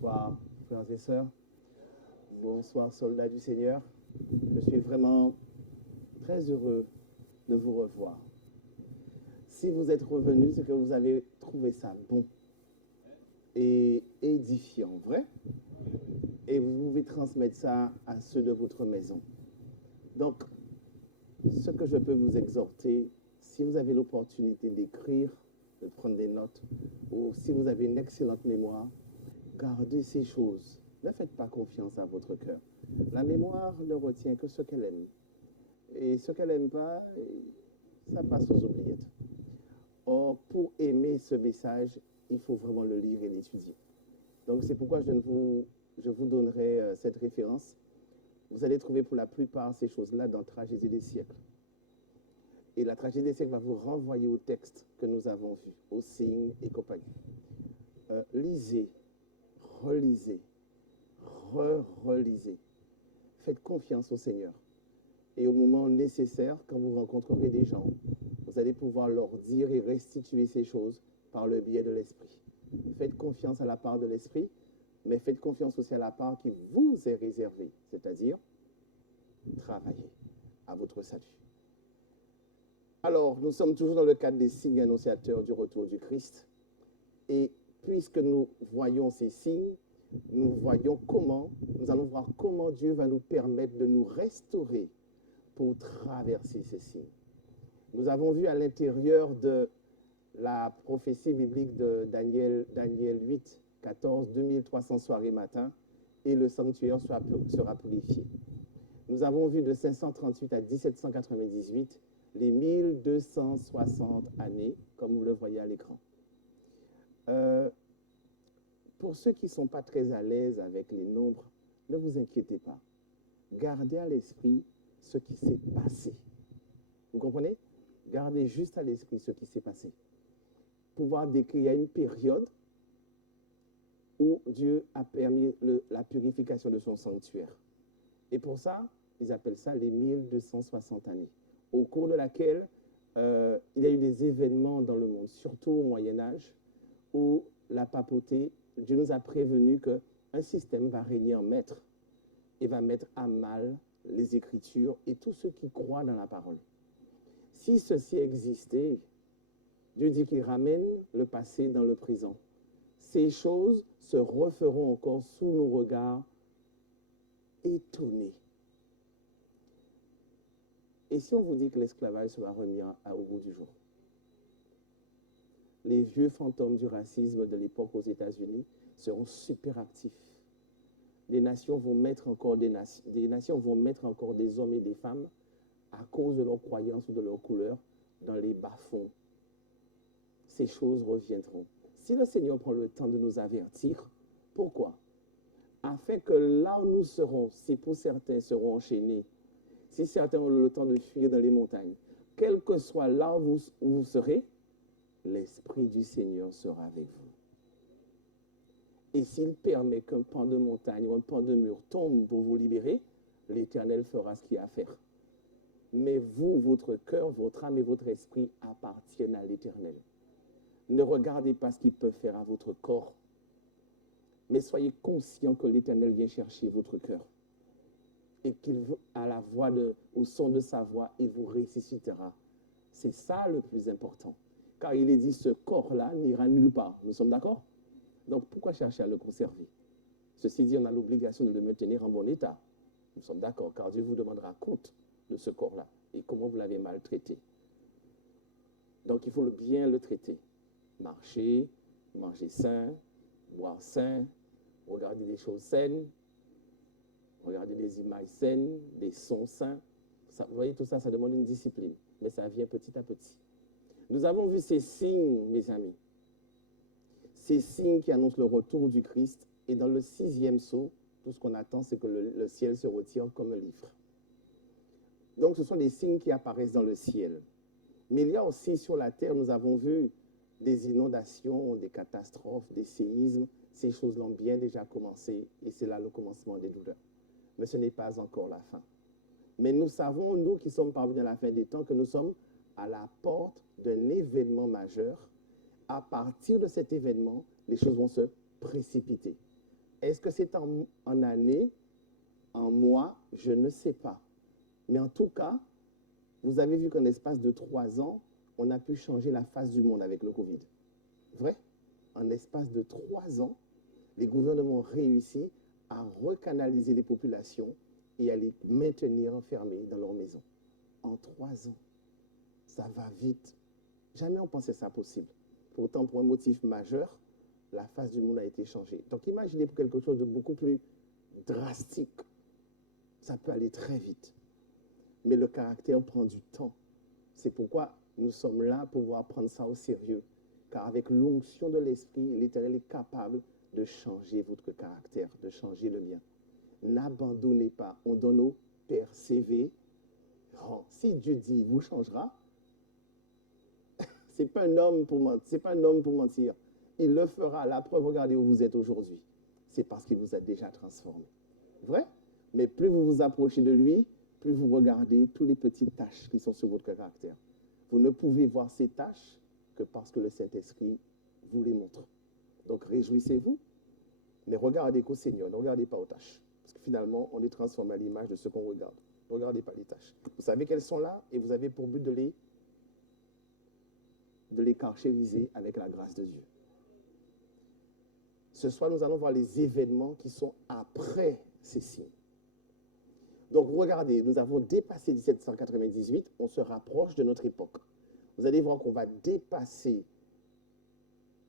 Bonsoir, frères et sœurs. Bonsoir, soldats du Seigneur. Je suis vraiment très heureux de vous revoir. Si vous êtes revenus, c'est que vous avez trouvé ça bon et édifiant, vrai? Et vous pouvez transmettre ça à ceux de votre maison. Donc, ce que je peux vous exhorter, si vous avez l'opportunité d'écrire, de prendre des notes, ou si vous avez une excellente mémoire, gardez ces choses. Ne faites pas confiance à votre cœur. La mémoire ne retient que ce qu'elle aime. Et ce qu'elle n'aime pas, ça passe aux oubliettes. Or, pour aimer ce message, il faut vraiment le lire et l'étudier. Donc, c'est pourquoi je vous donnerai cette référence. Vous allez trouver pour la plupart ces choses-là dans Tragédie des siècles. Et la Tragédie des siècles va vous renvoyer au texte que nous avons vu, aux signes et compagnie. Lisez, relisez, relisez. Faites confiance au Seigneur. Et au moment nécessaire, quand vous rencontrerez des gens, vous allez pouvoir leur dire et restituer ces choses par le biais de l'Esprit. Faites confiance à la part de l'Esprit, mais faites confiance aussi à la part qui vous est réservée, c'est-à-dire travailler à votre salut. Alors, nous sommes toujours dans le cadre des signes annonciateurs du retour du Christ. Et puisque nous voyons ces signes, nous allons voir comment Dieu va nous permettre de nous restaurer pour traverser ces signes. Nous avons vu à l'intérieur de la prophétie biblique de Daniel 8, 14, 2300 soirées matin, et le sanctuaire sera purifié. Nous avons vu de 538 à 1798 les 1260 années, comme vous le voyez à l'écran. Pour ceux qui ne sont pas très à l'aise avec les nombres, ne vous inquiétez pas. Gardez à l'esprit ce qui s'est passé. Vous comprenez? Gardez juste à l'esprit ce qui s'est passé. Pouvoir décrire, il y a une période où Dieu a permis la purification de son sanctuaire. Et pour ça, ils appellent ça les 1260 années, au cours de laquelle il y a eu des événements dans le monde, surtout au Moyen-Âge, où la papauté, Dieu nous a prévenu qu'un système va régner en maître et va mettre à mal les Écritures et tous ceux qui croient dans la parole. Si ceci existait, Dieu dit qu'il ramène le passé dans le présent. Ces choses se referont encore sous nos regards étonnés. Et si on vous dit que l'esclavage sera remis au bout du jour? Les vieux fantômes du racisme de l'époque aux États-Unis seront super actifs. Les nations vont mettre encore des hommes et des femmes à cause de leur croyance ou de leur couleur dans les bas-fonds. Ces choses reviendront. Si le Seigneur prend le temps de nous avertir, pourquoi? Afin que là où nous serons, si pour certains seront enchaînés, si certains ont le temps de fuir dans les montagnes, quel que soit là où vous serez, l'Esprit du Seigneur sera avec vous. Et s'il permet qu'un pan de montagne ou un pan de mur tombe pour vous libérer, l'Éternel fera ce qu'il y a à faire. Mais vous, votre cœur, votre âme et votre esprit appartiennent à l'Éternel. Ne regardez pas ce qu'il peut faire à votre corps, mais soyez conscient que l'Éternel vient chercher votre cœur et au son de sa voix, il vous ressuscitera. C'est ça le plus important. Car il est dit, ce corps-là n'ira nulle part. Nous sommes d'accord? Donc, pourquoi chercher à le conserver? Ceci dit, on a l'obligation de le maintenir en bon état. Nous sommes d'accord, car Dieu vous demandera compte de ce corps-là et comment vous l'avez maltraité. Donc, il faut bien le traiter. Marcher, manger sain, boire sain, regarder des choses saines, regarder des images saines, des sons sains. Vous voyez, tout ça, ça demande une discipline, mais ça vient petit à petit. Nous avons vu ces signes, mes amis. Ces signes qui annoncent le retour du Christ. Et dans le 6e sceau, tout ce qu'on attend, c'est que le ciel se retire comme un livre. Donc, ce sont des signes qui apparaissent dans le ciel. Mais il y a aussi sur la terre, nous avons vu des inondations, des catastrophes, des séismes. Ces choses-là ont bien déjà commencé et c'est là le commencement des douleurs. Mais ce n'est pas encore la fin. Mais nous savons, nous qui sommes parvenus à la fin des temps, que nous sommes à la porte d'un événement majeur. À partir de cet événement, les choses vont se précipiter. Est-ce que c'est en année, en mois? Je ne sais pas. Mais en tout cas, vous avez vu qu'en l'espace de 3 ans, on a pu changer la face du monde avec le Covid. Vrai? En l'espace de 3 ans, les gouvernements ont réussi à recanaliser les populations et à les maintenir enfermés dans leur maison. En 3 ans. Ça va vite. Jamais on pensait ça possible. Pourtant, pour un motif majeur, la face du monde a été changée. Donc imaginez pour quelque chose de beaucoup plus drastique. Ça peut aller très vite. Mais le caractère prend du temps. C'est pourquoi nous sommes là pour pouvoir prendre ça au sérieux. Car avec l'onction de l'Esprit, l'Éternel est capable de changer votre caractère, de changer le mien. N'abandonnez pas. On donne au persévérer. Si Dieu dit, vous changera, c'est pas un homme pour mentir. C'est pas un homme pour mentir. Il le fera. La preuve, regardez où vous êtes aujourd'hui. C'est parce qu'il vous a déjà transformé. Vrai? Mais plus vous vous approchez de lui, plus vous regardez toutes les petites taches qui sont sur votre caractère. Vous ne pouvez voir ces taches que parce que le Saint-Esprit vous les montre. Donc réjouissez-vous, mais regardez qu'au Seigneur, ne regardez pas aux taches. Parce que finalement, on est transformé à l'image de ce qu'on regarde. Ne regardez pas les taches. Vous savez qu'elles sont là et vous avez pour but de les caractériser avec la grâce de Dieu. Ce soir, nous allons voir les événements qui sont après ces signes. Donc, regardez, nous avons dépassé 1798, on se rapproche de notre époque. Vous allez voir qu'on va dépasser,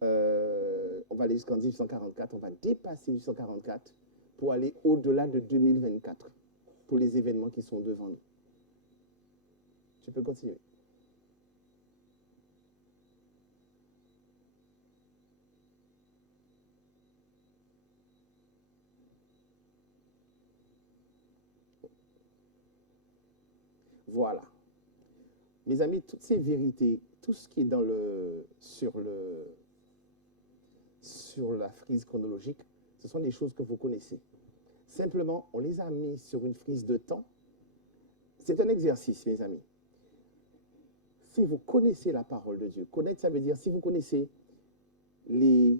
on va aller jusqu'en 1844, on va dépasser 1844 pour aller au-delà de 2024, pour les événements qui sont devant nous. Tu peux continuer. Voilà. Mes amis, toutes ces vérités, tout ce qui est sur la frise chronologique, ce sont des choses que vous connaissez. Simplement, on les a mis sur une frise de temps. C'est un exercice, mes amis. Si vous connaissez la parole de Dieu, connaître, ça veut dire si vous connaissez les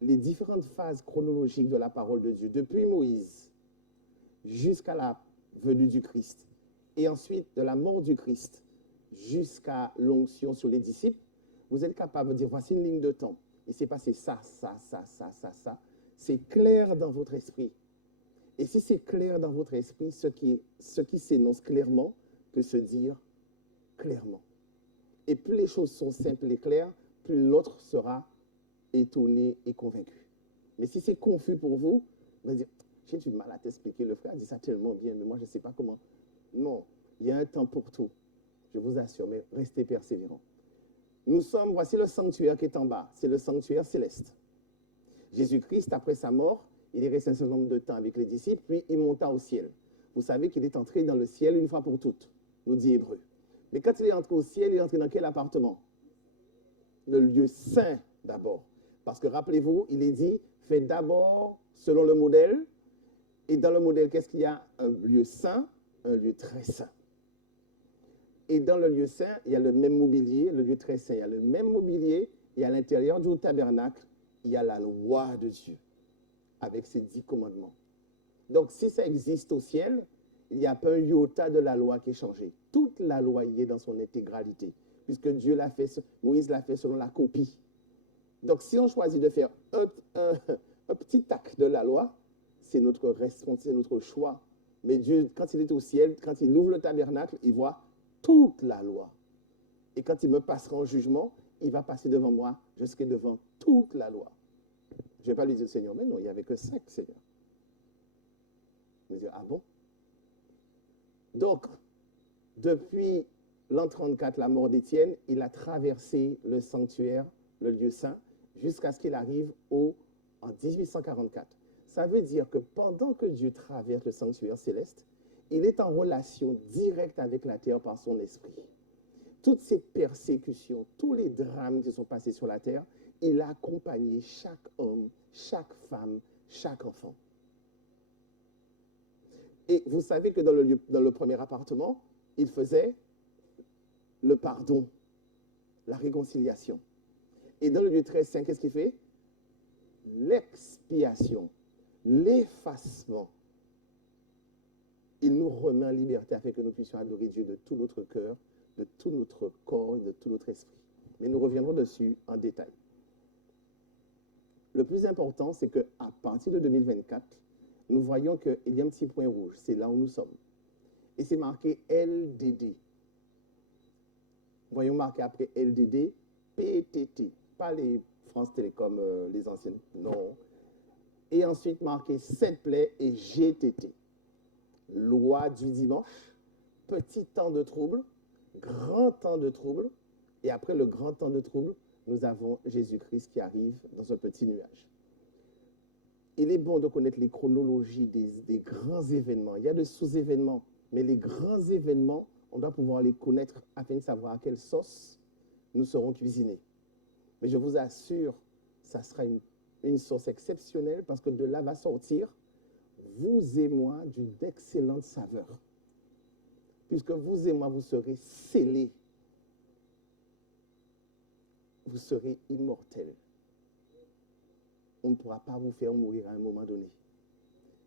différentes phases chronologiques de la parole de Dieu, depuis Moïse jusqu'à la venue du Christ, et ensuite de la mort du Christ jusqu'à l'onction sur les disciples, vous êtes capable de dire, voici une ligne de temps. Il s'est passé ça, ça, ça, ça, ça, ça. C'est clair dans votre esprit. Et si c'est clair dans votre esprit, ce qui s'énonce clairement peut se dire clairement. Et plus les choses sont simples et claires, plus l'autre sera étonné et convaincu. Mais si c'est confus pour vous, vous allez dire, j'ai du mal à t'expliquer, le frère dit ça tellement bien, mais moi je ne sais pas comment. Non, il y a un temps pour tout. Je vous assure, mais restez persévérants. Voici le sanctuaire qui est en bas, c'est le sanctuaire céleste. Jésus-Christ, après sa mort, il est resté un certain nombre de temps avec les disciples, puis il monta au ciel. Vous savez qu'il est entré dans le ciel une fois pour toutes, nous dit Hébreu. Mais quand il est entré au ciel, il est entré dans quel appartement? Le lieu saint d'abord. Parce que rappelez-vous, il est dit, faites d'abord selon le modèle. Et dans le modèle, qu'est-ce qu'il y a? Un lieu saint, un lieu très saint. Et dans le lieu saint, il y a le même mobilier, le lieu très saint. Il y a le même mobilier, et à l'intérieur du tabernacle, il y a la loi de Dieu, avec ses 10 commandements. Donc, si ça existe au ciel, il n'y a pas un iota de la loi qui est changé. Toute la loi y est dans son intégralité, puisque Dieu l'a fait, Moïse l'a fait selon la copie. Donc, si on choisit de faire un petit acte de la loi, c'est notre responsabilité, c'est notre choix. Mais Dieu, quand il est au ciel, quand il ouvre le tabernacle, il voit toute la loi. Et quand il me passera en jugement, il va passer devant moi, je serai devant toute la loi. Je ne vais pas lui dire, Seigneur, mais non, il n'y avait que 5, Seigneur. Je vais dire, ah bon? Donc, depuis l'an 34, la mort d'Étienne, il a traversé le sanctuaire, le lieu saint, jusqu'à ce qu'il arrive en 1844. Ça veut dire que pendant que Dieu traverse le sanctuaire céleste, il est en relation directe avec la terre par son esprit. Toutes ces persécutions, tous les drames qui sont passés sur la terre, il a accompagné chaque homme, chaque femme, chaque enfant. Et vous savez que dans le premier appartement, il faisait le pardon, la réconciliation. Et dans le lieu très saint, qu'est-ce qu'il fait? L'expiation. l'effacement. Il nous remet en liberté afin que nous puissions adorer Dieu de tout notre cœur, de tout notre corps et de tout notre esprit. Mais nous reviendrons dessus en détail. Le plus important, c'est qu'à partir de 2024, nous voyons qu'il y a un petit point rouge. C'est là où nous sommes. Et c'est marqué LDD. Voyons marqué après LDD, PTT. Pas les France Télécom, les anciennes, non. Et ensuite marqué 7 plaies et GTT. Loi du dimanche, petit temps de trouble, grand temps de trouble. Et après le grand temps de trouble, nous avons Jésus-Christ qui arrive dans un petit nuage. Il est bon de connaître les chronologies des grands événements. Il y a des sous-événements, mais les grands événements, on doit pouvoir les connaître afin de savoir à quelle sauce nous serons cuisinés. Mais je vous assure, ça sera une sauce exceptionnelle parce que de là va sortir, vous et moi, d'une excellente saveur. Puisque vous et moi, vous serez scellés. Vous serez immortels. On ne pourra pas vous faire mourir à un moment donné.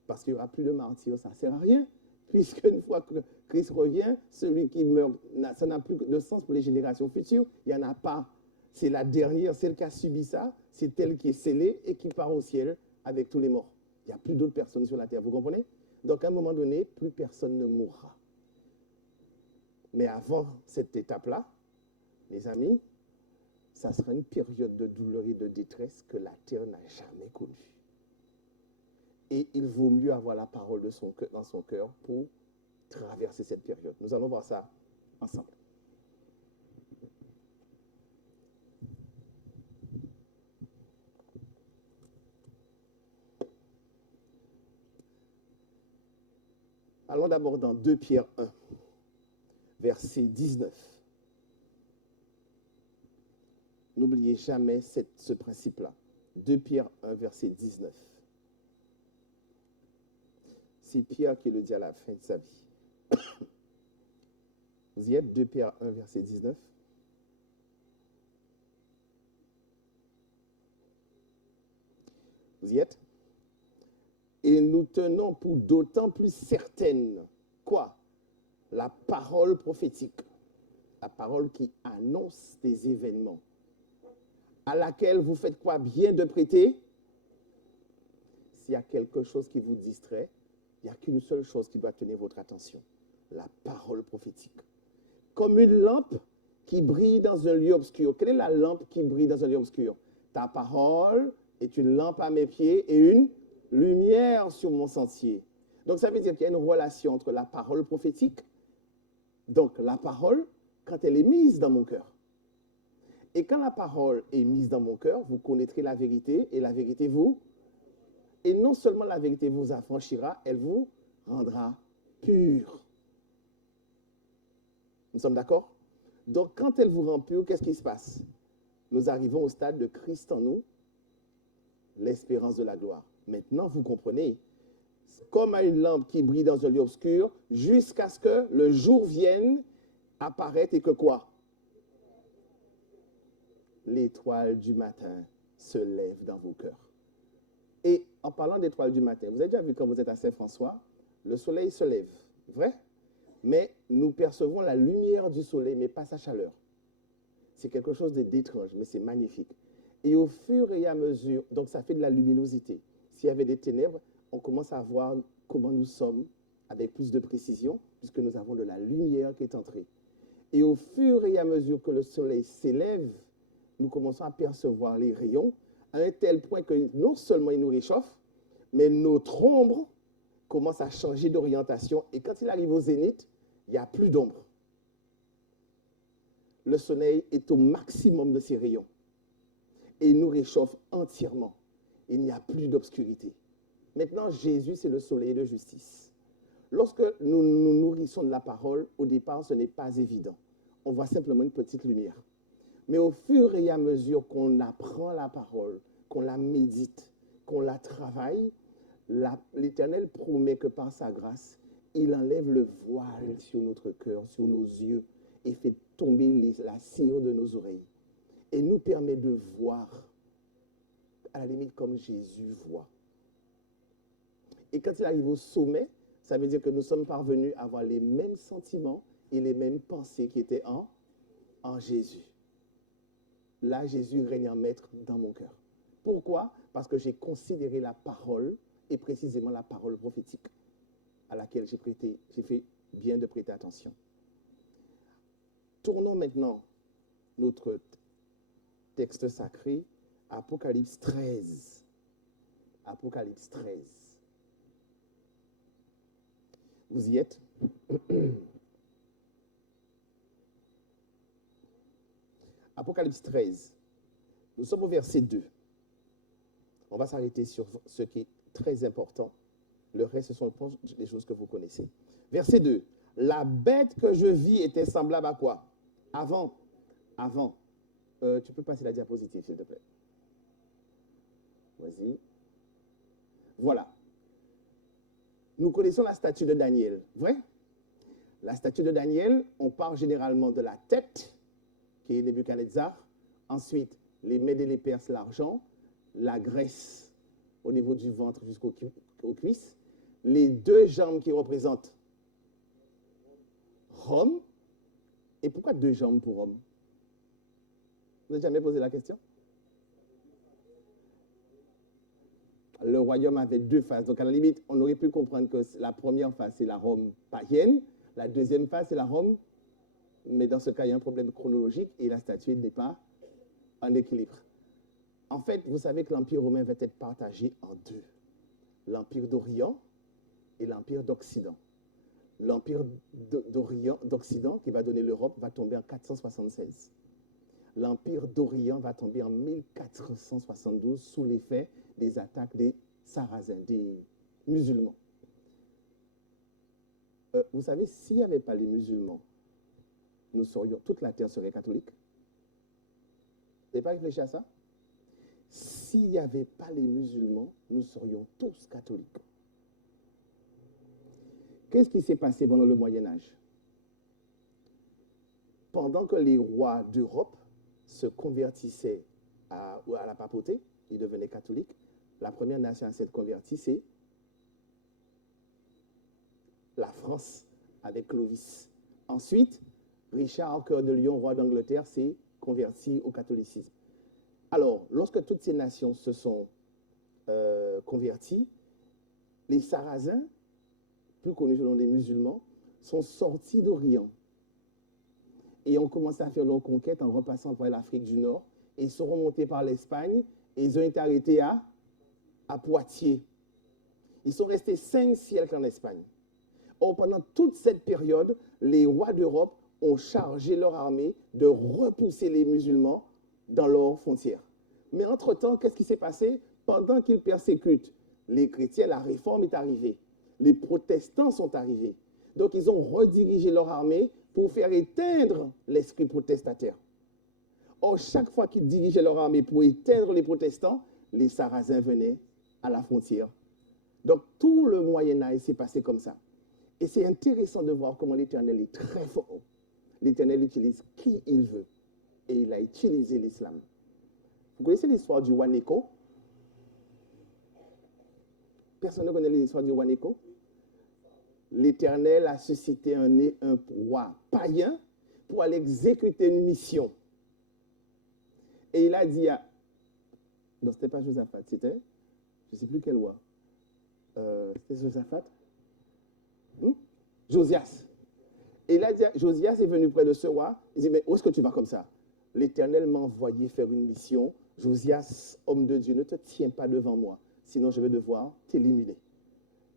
Parce qu'il n'y aura plus de martyrs, ça ne sert à rien. Puisqu'une fois que Christ revient, celui qui meurt, ça n'a plus de sens pour les générations futures. Il n'y en a pas. C'est la dernière, celle qui a subi ça, c'est elle qui est scellée et qui part au ciel avec tous les morts. Il n'y a plus d'autres personnes sur la terre, vous comprenez? Donc à un moment donné, plus personne ne mourra. Mais avant cette étape-là, mes amis, ça sera une période de douleur et de détresse que la terre n'a jamais connue. Et il vaut mieux avoir la parole de son cœur, dans son cœur pour traverser cette période. Nous allons voir ça ensemble. Allons d'abord dans 2 Pierre 1, verset 19. N'oubliez jamais ce principe-là. 2 Pierre 1, verset 19. C'est Pierre qui le dit à la fin de sa vie. Vous y êtes, 2 Pierre 1, verset 19. Vous y êtes? Et nous tenons pour d'autant plus certaine, quoi? La parole prophétique. La parole qui annonce des événements. À laquelle vous faites quoi? Bien de prêter. S'il y a quelque chose qui vous distrait, il n'y a qu'une seule chose qui doit tenir votre attention. La parole prophétique. Comme une lampe qui brille dans un lieu obscur. Quelle est la lampe qui brille dans un lieu obscur? Ta parole est une lampe à mes pieds et une lumière sur mon sentier. Donc ça veut dire qu'il y a une relation entre la parole prophétique, donc la parole, quand elle est mise dans mon cœur. Et quand la parole est mise dans mon cœur, vous connaîtrez la vérité et la vérité vous. Et non seulement la vérité vous affranchira, elle vous rendra pur. Nous sommes d'accord? Donc quand elle vous rend pur, qu'est-ce qui se passe? Nous arrivons au stade de Christ en nous, l'espérance de la gloire. Maintenant, vous comprenez, comme à une lampe qui brille dans un lieu obscur, jusqu'à ce que le jour vienne apparaître et que quoi? L'étoile du matin se lève dans vos cœurs. Et en parlant d'étoile du matin, vous avez déjà vu quand vous êtes à Saint-François, le soleil se lève, vrai? Mais nous percevons la lumière du soleil, mais pas sa chaleur. C'est quelque chose d'étrange, mais c'est magnifique. Et au fur et à mesure, donc ça fait de la luminosité. S'il y avait des ténèbres, on commence à voir comment nous sommes avec plus de précision, puisque nous avons de la lumière qui est entrée. Et au fur et à mesure que le soleil s'élève, nous commençons à percevoir les rayons à un tel point que non seulement il nous réchauffe, mais notre ombre commence à changer d'orientation. Et quand il arrive au zénith, il n'y a plus d'ombre. Le soleil est au maximum de ses rayons. Et il nous réchauffe entièrement. Il n'y a plus d'obscurité. Maintenant, Jésus, c'est le soleil de justice. Lorsque nous nous nourrissons de la parole, au départ, ce n'est pas évident. On voit simplement une petite lumière. Mais au fur et à mesure qu'on apprend la parole, qu'on la médite, qu'on la travaille, l'Éternel promet que par sa grâce, il enlève le voile sur notre cœur, sur nos yeux, et fait tomber la cire de nos oreilles. Et nous permet de voir, à la limite comme Jésus voit. Et quand il arrive au sommet, ça veut dire que nous sommes parvenus à avoir les mêmes sentiments et les mêmes pensées qui étaient en Jésus. Là, Jésus règne en maître dans mon cœur. Pourquoi? Parce que j'ai considéré la parole, et précisément la parole prophétique, à laquelle j'ai fait bien de prêter attention. Tournons maintenant notre texte sacré, Apocalypse 13. Apocalypse 13. Vous y êtes? Apocalypse 13. Nous sommes au verset 2. On va s'arrêter sur ce qui est très important. Le reste, ce sont des choses que vous connaissez. Verset 2. La bête que je vis était semblable à quoi? Avant. Tu peux passer la diapositive, s'il te plaît. Vas-y. Voilà. Nous connaissons la statue de Daniel, vrai? La statue de Daniel, on parle généralement de la tête, qui est Nebuchadnezzar. Ensuite, les Mèdes et les Perses, l'argent. La graisse au niveau du ventre jusqu'aux cuisses. Les deux jambes qui représentent Rome. Et pourquoi deux jambes pour Rome? Vous n'avez jamais posé la question? Le royaume avait deux faces. Donc, à la limite, on aurait pu comprendre que la première face, c'est la Rome païenne. La deuxième face, c'est la Rome. Mais dans ce cas, il y a un problème chronologique et la statue n'est pas en équilibre. En fait, vous savez que l'Empire romain va être partagé en deux. L'Empire d'Orient et l'Empire d'Occident. L'Empire d'Occident, qui va donner l'Europe, va tomber en 476. L'Empire d'Orient va tomber en 1472 sous l'effet des attaques des Sarrasins, des musulmans. Vous savez, s'il n'y avait pas les musulmans, toute la terre serait catholique. Vous n'avez pas réfléchi à ça? S'il n'y avait pas les musulmans, nous serions tous catholiques. Qu'est-ce qui s'est passé pendant le Moyen-Âge? Pendant que les rois d'Europe se convertissaient à la papauté, ils devenaient catholiques, la première nation à s'être convertie, c'est la France, avec Clovis. Ensuite, Richard, cœur de lion, roi d'Angleterre, s'est converti au catholicisme. Alors, lorsque toutes ces nations se sont converties, les Sarrasins, plus connus selon les musulmans, sont sortis d'Orient et ont commencé à faire leur conquête en repassant par l'Afrique du Nord. Et ils sont remontés par l'Espagne et ils ont été arrêtés à Poitiers. Ils sont restés 5 siècles en Espagne. Or, pendant toute cette période, les rois d'Europe ont chargé leur armée de repousser les musulmans dans leurs frontières. Mais entre-temps, qu'est-ce qui s'est passé? Pendant qu'ils persécutent les chrétiens, la réforme est arrivée. Les protestants sont arrivés. Donc, ils ont redirigé leur armée pour faire éteindre l'esprit protestataire. Or, chaque fois qu'ils dirigeaient leur armée pour éteindre les protestants, les Sarrasins venaient à la frontière. Donc, tout le Moyen-Âge s'est passé comme ça. Et c'est intéressant de voir comment l'Éternel est très fort. L'Éternel utilise qui il veut. Et il a utilisé l'islam. Vous connaissez l'histoire du Waneko? Personne ne connaît l'histoire du Waneko? L'Éternel a suscité un roi païen pour aller exécuter une mission. Et il a dit à... Non, ce n'était pas Josaphat, c'était... Je ne sais plus quel roi. C'était Josaphat? Josias. Et il a dit, Josias est venu près de ce roi. Il dit, mais où est-ce que tu vas comme ça? L'Éternel m'a envoyé faire une mission. Josias, homme de Dieu, ne te tiens pas devant moi, sinon je vais devoir t'éliminer.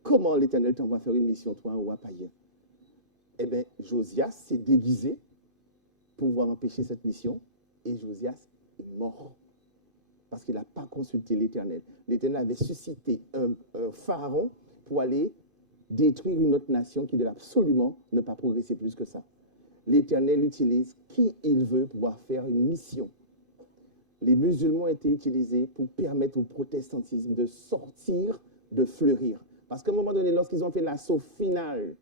Comment l'Éternel t'envoie faire une mission, toi, un roi païen? Eh bien, Josias s'est déguisé pour pouvoir empêcher cette mission. Et Josias est mort. Parce qu'il n'a pas consulté l'Éternel. L'Éternel avait suscité un pharaon pour aller détruire une autre nation qui devait absolument ne pas progresser plus que ça. L'Éternel utilise qui il veut pour pouvoir faire une mission. Les musulmans ont été utilisés pour permettre au protestantisme de sortir, de fleurir. Parce qu'à un moment donné, lorsqu'ils ont fait l'assaut final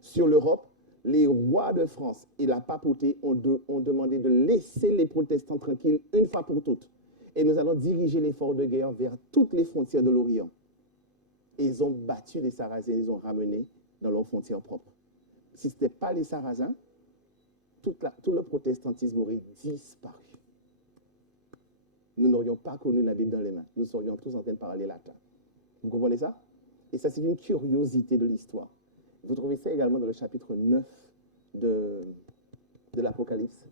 sur l'Europe, les rois de France et la papauté ont demandé de laisser les protestants tranquilles une fois pour toutes. Et nous allons diriger l'effort de guerre vers toutes les frontières de l'Orient. et ils ont battu les Sarrasins, ils les ont ramenés dans leurs frontières propres. Si ce n'était pas les Sarrasins, tout le protestantisme aurait disparu. Nous n'aurions pas connu la Bible dans les mains. Nous serions tous en train de parler latin. Vous comprenez ça? Et ça, c'est une curiosité de l'histoire. Vous trouvez ça également dans le chapitre 9 de l'Apocalypse.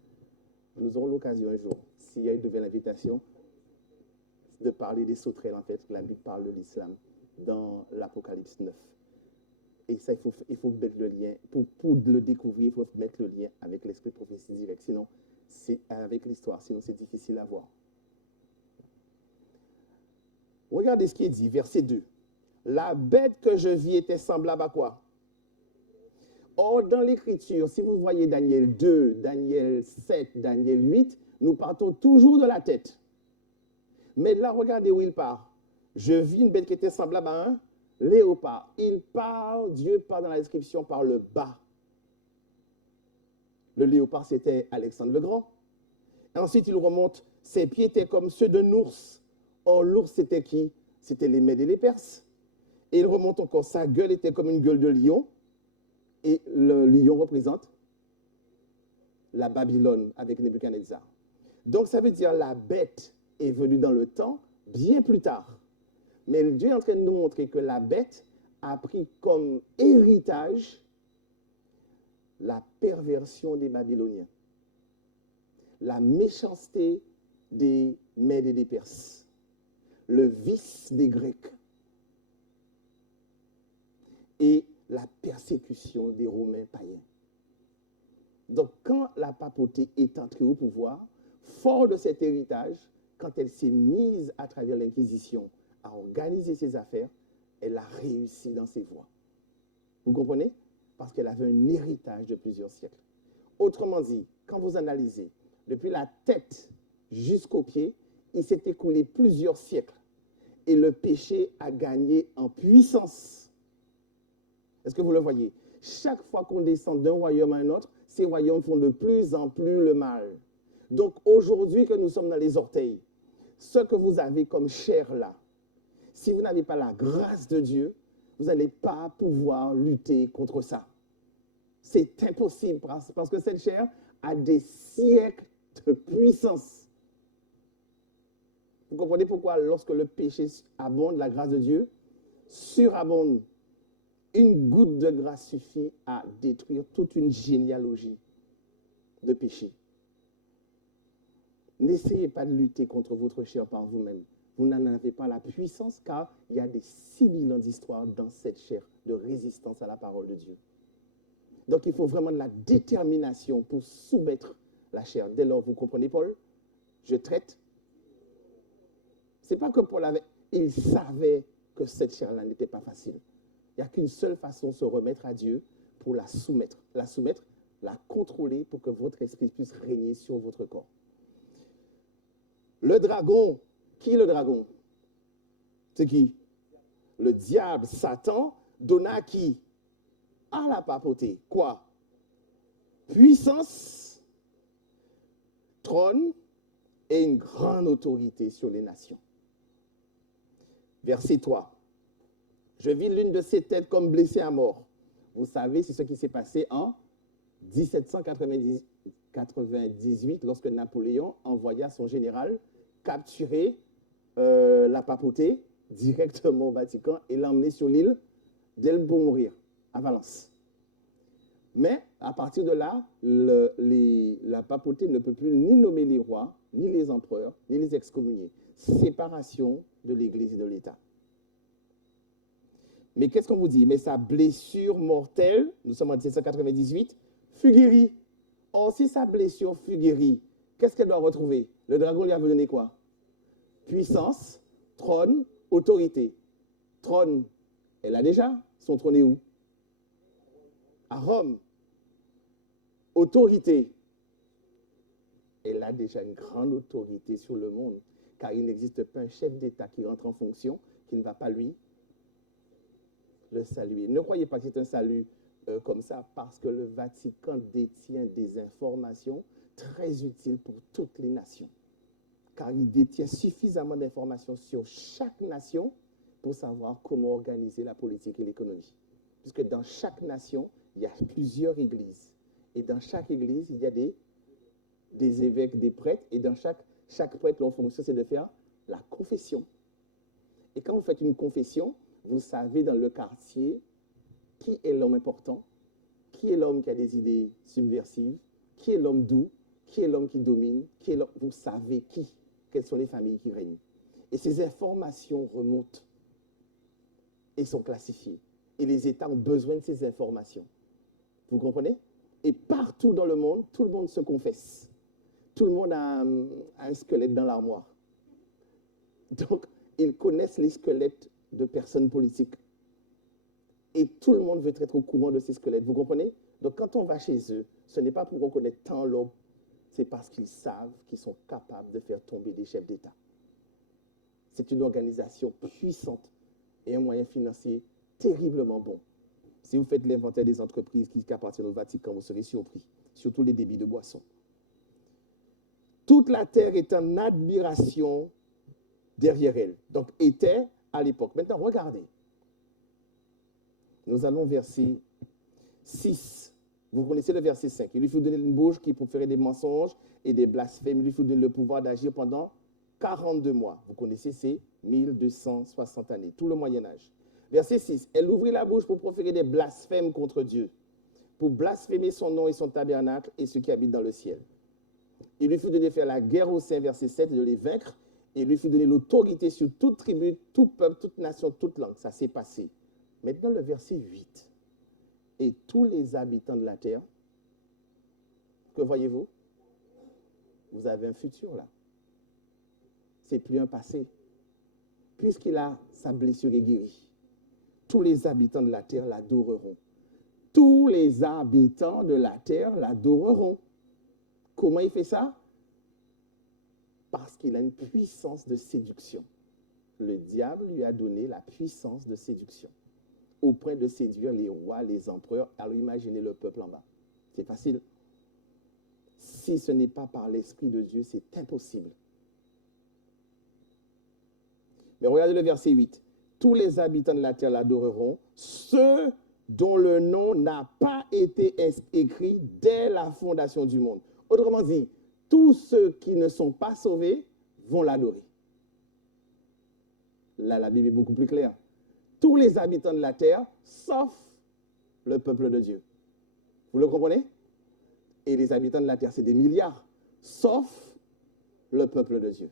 Nous aurons l'occasion un jour, s'il y a une nouvelle invitation, de parler des sauterelles, en fait. La Bible parle de l'islam dans l'Apocalypse 9. Et ça, il faut mettre le lien. Pour le découvrir, il faut mettre le lien avec l'esprit de prophétie direct. Sinon, c'est avec l'histoire. Sinon, c'est difficile à voir. Regardez ce qui est dit, verset 2. La bête que je vis était semblable à quoi? Or, dans l'Écriture, si vous voyez Daniel 2, Daniel 7, Daniel 8, nous partons toujours de la tête. Mais là, regardez où il part. Je vis une bête qui était semblable à un léopard. Dieu parle dans la description par le bas. Le léopard, c'était Alexandre le Grand. Ensuite, il remonte. Ses pieds étaient comme ceux d'un ours. Or, l'ours, c'était qui? C'était les Mèdes et les Perses. Et il remonte encore. Sa gueule était comme une gueule de lion. Et le lion représente la Babylone avec Nebuchadnezzar. Donc, ça veut dire la bête est venue dans le temps bien plus tard. Mais Dieu est en train de nous montrer que la bête a pris comme héritage la perversion des Babyloniens, la méchanceté des Mèdes et des Perses, le vice des Grecs et la persécution des Romains païens. Donc, quand la papauté est entrée au pouvoir, fort de cet héritage, quand elle s'est mise à travers l'Inquisition à organiser ses affaires, elle a réussi dans ses voies. Vous comprenez? Parce qu'elle avait un héritage de plusieurs siècles. Autrement dit, quand vous analysez, depuis la tête jusqu'aux pieds, il s'est écoulé plusieurs siècles. Et le péché a gagné en puissance. Est-ce que vous le voyez? Chaque fois qu'on descend d'un royaume à un autre, ces royaumes font de plus en plus le mal. Donc aujourd'hui que nous sommes dans les orteils, ce que vous avez comme chair là, si vous n'avez pas la grâce de Dieu, vous n'allez pas pouvoir lutter contre ça. C'est impossible parce que cette chair a des siècles de puissance. Vous comprenez pourquoi lorsque le péché abonde, la grâce de Dieu surabonde. Une goutte de grâce suffit à détruire toute une généalogie de péché. N'essayez pas de lutter contre votre chair par vous-même. Vous n'en avez pas la puissance car il y a des 6000 ans d'histoire dans cette chair de résistance à la parole de Dieu. Donc il faut vraiment de la détermination pour soumettre la chair. Dès lors, vous comprenez Paul? Je traite. C'est pas que Paul avait... Il savait que cette chair-là n'était pas facile. Il n'y a qu'une seule façon de se remettre à Dieu pour la soumettre. La soumettre, la contrôler pour que votre esprit puisse régner sur votre corps. Le dragon, qui est le dragon? C'est qui? Le diable, Satan, donna à qui? À la papauté. Quoi? Puissance, trône et une grande autorité sur les nations. Verset 3. Je vis l'une de ses têtes comme blessée à mort. Vous savez, c'est ce qui s'est passé en 1798, lorsque Napoléon envoya son général capturer la papauté directement au Vatican et l'emmener sur l'île d'Elbe pour mourir, à Valence. Mais à partir de là, la papauté ne peut plus ni nommer les rois, ni les empereurs, ni les excommunier. Séparation de l'Église et de l'État. Mais qu'est-ce qu'on vous dit? Mais sa blessure mortelle, nous sommes en 1798, fut guérie. Or, si sa blessure fut guérie, qu'est-ce qu'elle doit retrouver? Le dragon lui a donné quoi? Puissance, trône, autorité. Trône, elle a déjà. Son trône est où? À Rome. Autorité. Elle a déjà une grande autorité sur le monde, car il n'existe pas un chef d'État qui rentre en fonction qui ne va pas lui le saluer. Ne croyez pas que c'est un salut comme ça, parce que le Vatican détient des informations très utiles pour toutes les nations. Car il détient suffisamment d'informations sur chaque nation pour savoir comment organiser la politique et l'économie. Puisque dans chaque nation, il y a plusieurs églises. Et dans chaque église, il y a des évêques, des prêtres. Et dans chaque prêtre, leur fonction, c'est de faire la confession. Et quand vous faites une confession, vous savez dans le quartier qui est l'homme important, qui est l'homme qui a des idées subversives, qui est l'homme doux, qui est l'homme qui domine, vous savez quelles sont les familles qui règnent. Et ces informations remontent et sont classifiées. Et les États ont besoin de ces informations. Vous comprenez? Et partout dans le monde, tout le monde se confesse. Tout le monde a un squelette dans l'armoire. Donc, ils connaissent les squelettes de personnes politiques. Et tout le monde veut être au courant de ces squelettes. Vous comprenez? Donc, quand on va chez eux, ce n'est pas pour reconnaître tant l'homme, c'est parce qu'ils savent qu'ils sont capables de faire tomber des chefs d'État. C'est une organisation puissante et un moyen financier terriblement bon. Si vous faites l'inventaire des entreprises qui appartiennent au Vatican, vous serez surpris, surtout les débits de boissons. Toute la terre est en admiration derrière elle. Donc, était à l'époque. Maintenant, regardez. Nous allons verset 6. Vous connaissez le verset 5. Il lui faut donner une bouche qui proférait des mensonges et des blasphèmes. Il lui faut donner le pouvoir d'agir pendant 42 mois. Vous connaissez ces 1260 années, tout le Moyen-Âge. Verset 6. Elle ouvrit la bouche pour proférer des blasphèmes contre Dieu, pour blasphémer son nom et son tabernacle et ceux qui habitent dans le ciel. Il lui faut donner faire la guerre aux saints, verset 7, de les vaincre. Et il lui faut donner l'autorité sur toute tribu, tout peuple, toute nation, toute langue. Ça s'est passé. Maintenant, le verset 8. Et tous les habitants de la terre, que voyez-vous? Vous avez un futur là. C'est plus un passé. Puisqu'il a sa blessure est guérie, tous les habitants de la terre l'adoreront. Tous les habitants de la terre l'adoreront. Comment il fait ça? Parce qu'il a une puissance de séduction. Le diable lui a donné la puissance de séduction, au point de séduire les rois, les empereurs. Alors imaginez le peuple en bas. C'est facile. Si ce n'est pas par l'Esprit de Dieu, c'est impossible. Mais regardez le verset 8. Tous les habitants de la terre l'adoreront, ceux dont le nom n'a pas été écrit dès la fondation du monde. Autrement dit, tous ceux qui ne sont pas sauvés vont l'adorer. Là, la Bible est beaucoup plus claire. Tous les habitants de la terre, sauf le peuple de Dieu. Vous le comprenez? Et les habitants de la terre, c'est des milliards, sauf le peuple de Dieu.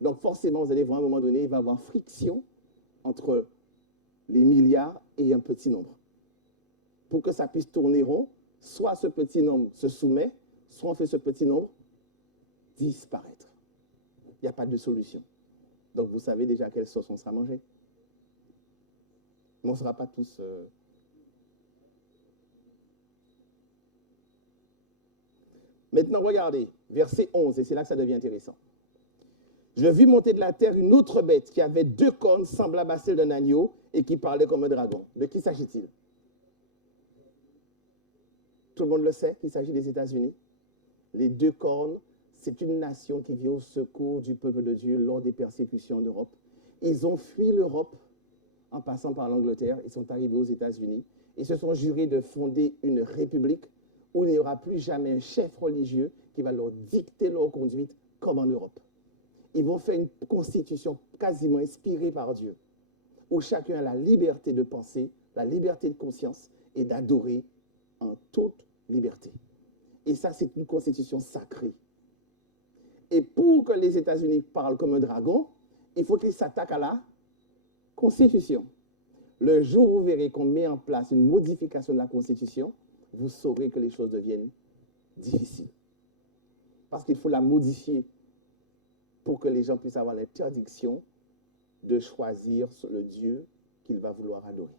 Donc forcément, vous allez voir à un moment donné, il va y avoir friction entre les milliards et un petit nombre. Pour que ça puisse tourner rond, soit ce petit nombre se soumet, soit on fait ce petit nombre disparaître. Il n'y a pas de solution. Donc vous savez déjà quelle sauce on sera mangé. Mais on ne sera pas tous... Maintenant, regardez, verset 11, et c'est là que ça devient intéressant. Je vis monter de la terre une autre bête qui avait 2 cornes semblables à celles d'un agneau et qui parlait comme un dragon. De qui s'agit-il? Tout le monde le sait qu'il s'agit des États-Unis. Les 2 cornes, c'est une nation qui vient au secours du peuple de Dieu lors des persécutions en Europe. Ils ont fui l'Europe en passant par l'Angleterre. Ils sont arrivés aux États-Unis. Ils se sont jurés de fonder une république où il n'y aura plus jamais un chef religieux qui va leur dicter leur conduite comme en Europe. Ils vont faire une constitution quasiment inspirée par Dieu, où chacun a la liberté de penser, la liberté de conscience et d'adorer en toute liberté. Et ça, c'est une constitution sacrée. Et pour que les États-Unis parlent comme un dragon, il faut qu'ils s'attaquent à la Constitution. Le jour où vous verrez qu'on met en place une modification de la Constitution, vous saurez que les choses deviennent difficiles. Parce qu'il faut la modifier pour que les gens puissent avoir l'interdiction de choisir le Dieu qu'il va vouloir adorer.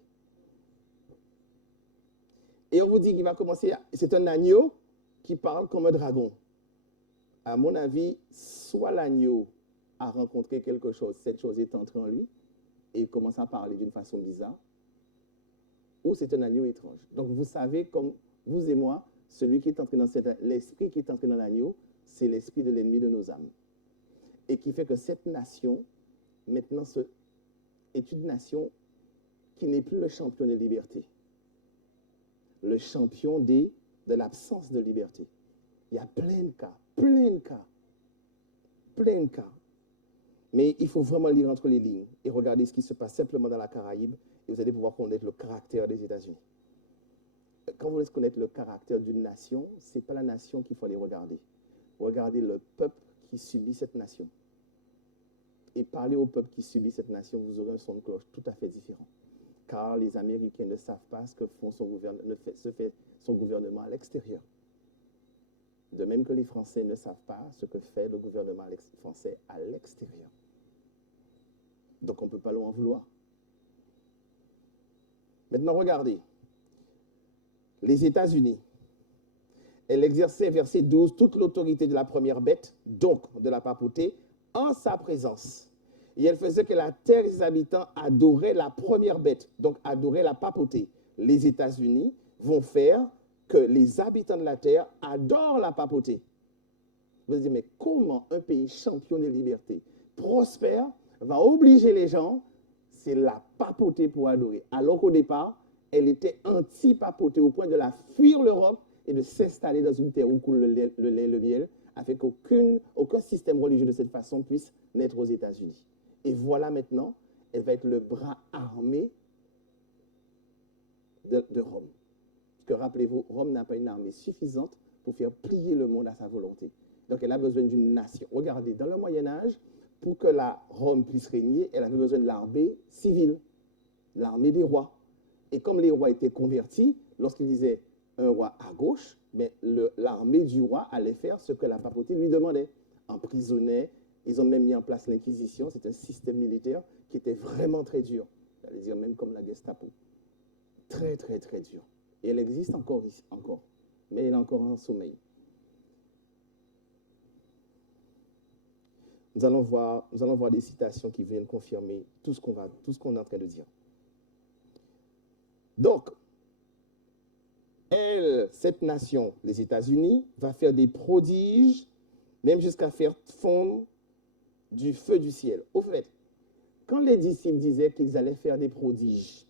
Et on vous dit qu'il va commencer, c'est un agneau qui parle comme un dragon. À mon avis, soit l'agneau a rencontré quelque chose, cette chose est entrée en lui, et il commence à parler d'une façon bizarre, ou c'est un agneau étrange. Donc vous savez, comme vous et moi, celui qui est entré dans l'esprit qui est entré dans l'agneau, c'est l'esprit de l'ennemi de nos âmes. Et qui fait que cette nation, maintenant, est une nation qui n'est plus le champion des libertés, le champion de l'absence de liberté. Il y a plein de cas, plein de cas, plein de cas. Mais il faut vraiment lire entre les lignes et regarder ce qui se passe simplement dans la Caraïbe et vous allez pouvoir connaître le caractère des États-Unis. Quand vous voulez connaître le caractère d'une nation, ce n'est pas la nation qu'il faut aller regarder. Regardez le peuple qui subit cette nation. Et parler au peuple qui subit cette nation, vous aurez un son de cloche tout à fait différent. Car les Américains ne savent pas ce que font fait son gouvernement à l'extérieur. De même que les Français ne savent pas ce que fait le gouvernement français à l'extérieur. Donc on ne peut pas leur en vouloir. Maintenant, regardez. Les États-Unis, elle exerçait, verset 12, toute l'autorité de la première bête, donc de la papauté, en sa présence. Et elle faisait que la terre et ses habitants adoraient la première bête, donc adoraient la papauté. Les États-Unis vont faire que les habitants de la terre adorent la papauté. Vous vous dites, mais comment un pays champion de liberté, prospère, va obliger les gens, c'est la papauté pour adorer. Alors qu'au départ, elle était anti-papauté au point de la fuir l'Europe et de s'installer dans une terre où coule le lait, le miel, afin qu'aucun système religieux de cette façon puisse naître aux États-Unis. Et voilà maintenant, elle va être le bras armé de Rome. Parce que rappelez-vous, Rome n'a pas une armée suffisante pour faire plier le monde à sa volonté. Donc elle a besoin d'une nation. Regardez, dans le Moyen-Âge, pour que la Rome puisse régner, elle avait besoin de l'armée civile, l'armée des rois. Et comme les rois étaient convertis, lorsqu'ils disaient un roi à gauche, l'armée du roi allait faire ce que la papauté lui demandait. Emprisonnait, ils ont même mis en place l'Inquisition, c'est un système militaire qui était vraiment très dur. J'allais dire même comme la Gestapo. Très, très, très dur. Et elle existe encore, mais elle est encore en sommeil. Nous allons voir des citations qui viennent confirmer tout ce qu'on est en train de dire. Donc, cette nation, les États-Unis, va faire des prodiges, même jusqu'à faire fondre du feu du ciel. Au fait, quand les disciples disaient qu'ils allaient faire des prodiges,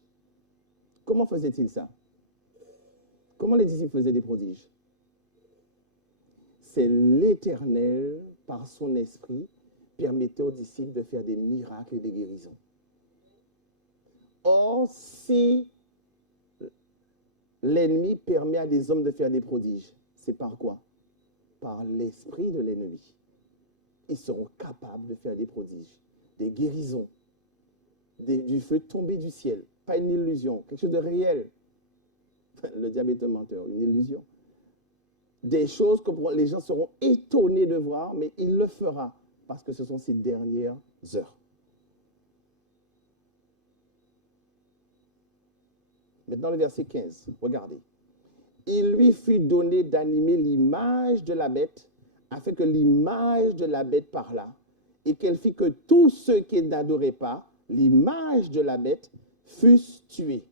comment faisaient-ils ça? Comment les disciples faisaient des prodiges? C'est l'Éternel, par son esprit, permettait aux disciples de faire des miracles et des guérisons. Or, si l'ennemi permet à des hommes de faire des prodiges, c'est par quoi? Par l'esprit de l'ennemi. Ils seront capables de faire des prodiges, des guérisons, du feu tombé du ciel. Pas une illusion, quelque chose de réel. Le diable est un menteur, une illusion. Des choses que les gens seront étonnés de voir, mais il le fera parce que ce sont ses dernières heures. Maintenant, le verset 15, regardez. Il lui fut donné d'animer l'image de la bête, afin que l'image de la bête parlât, et qu'elle fit que tous ceux qui n'adoraient pas l'image de la bête fussent tués.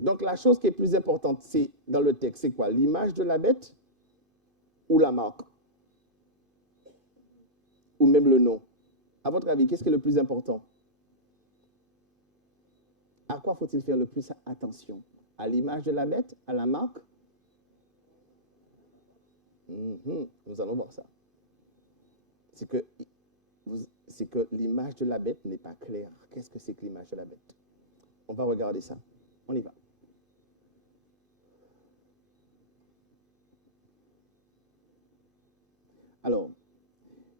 Donc, la chose qui est plus importante, c'est dans le texte, c'est quoi? L'image de la bête ou la marque? Ou même le nom? À votre avis, qu'est-ce qui est le plus important? À quoi faut-il faire le plus attention? À l'image de la bête? À la marque? Nous allons voir ça. C'est que l'image de la bête n'est pas claire. Qu'est-ce que c'est que l'image de la bête? On va regarder ça. On y va. Alors,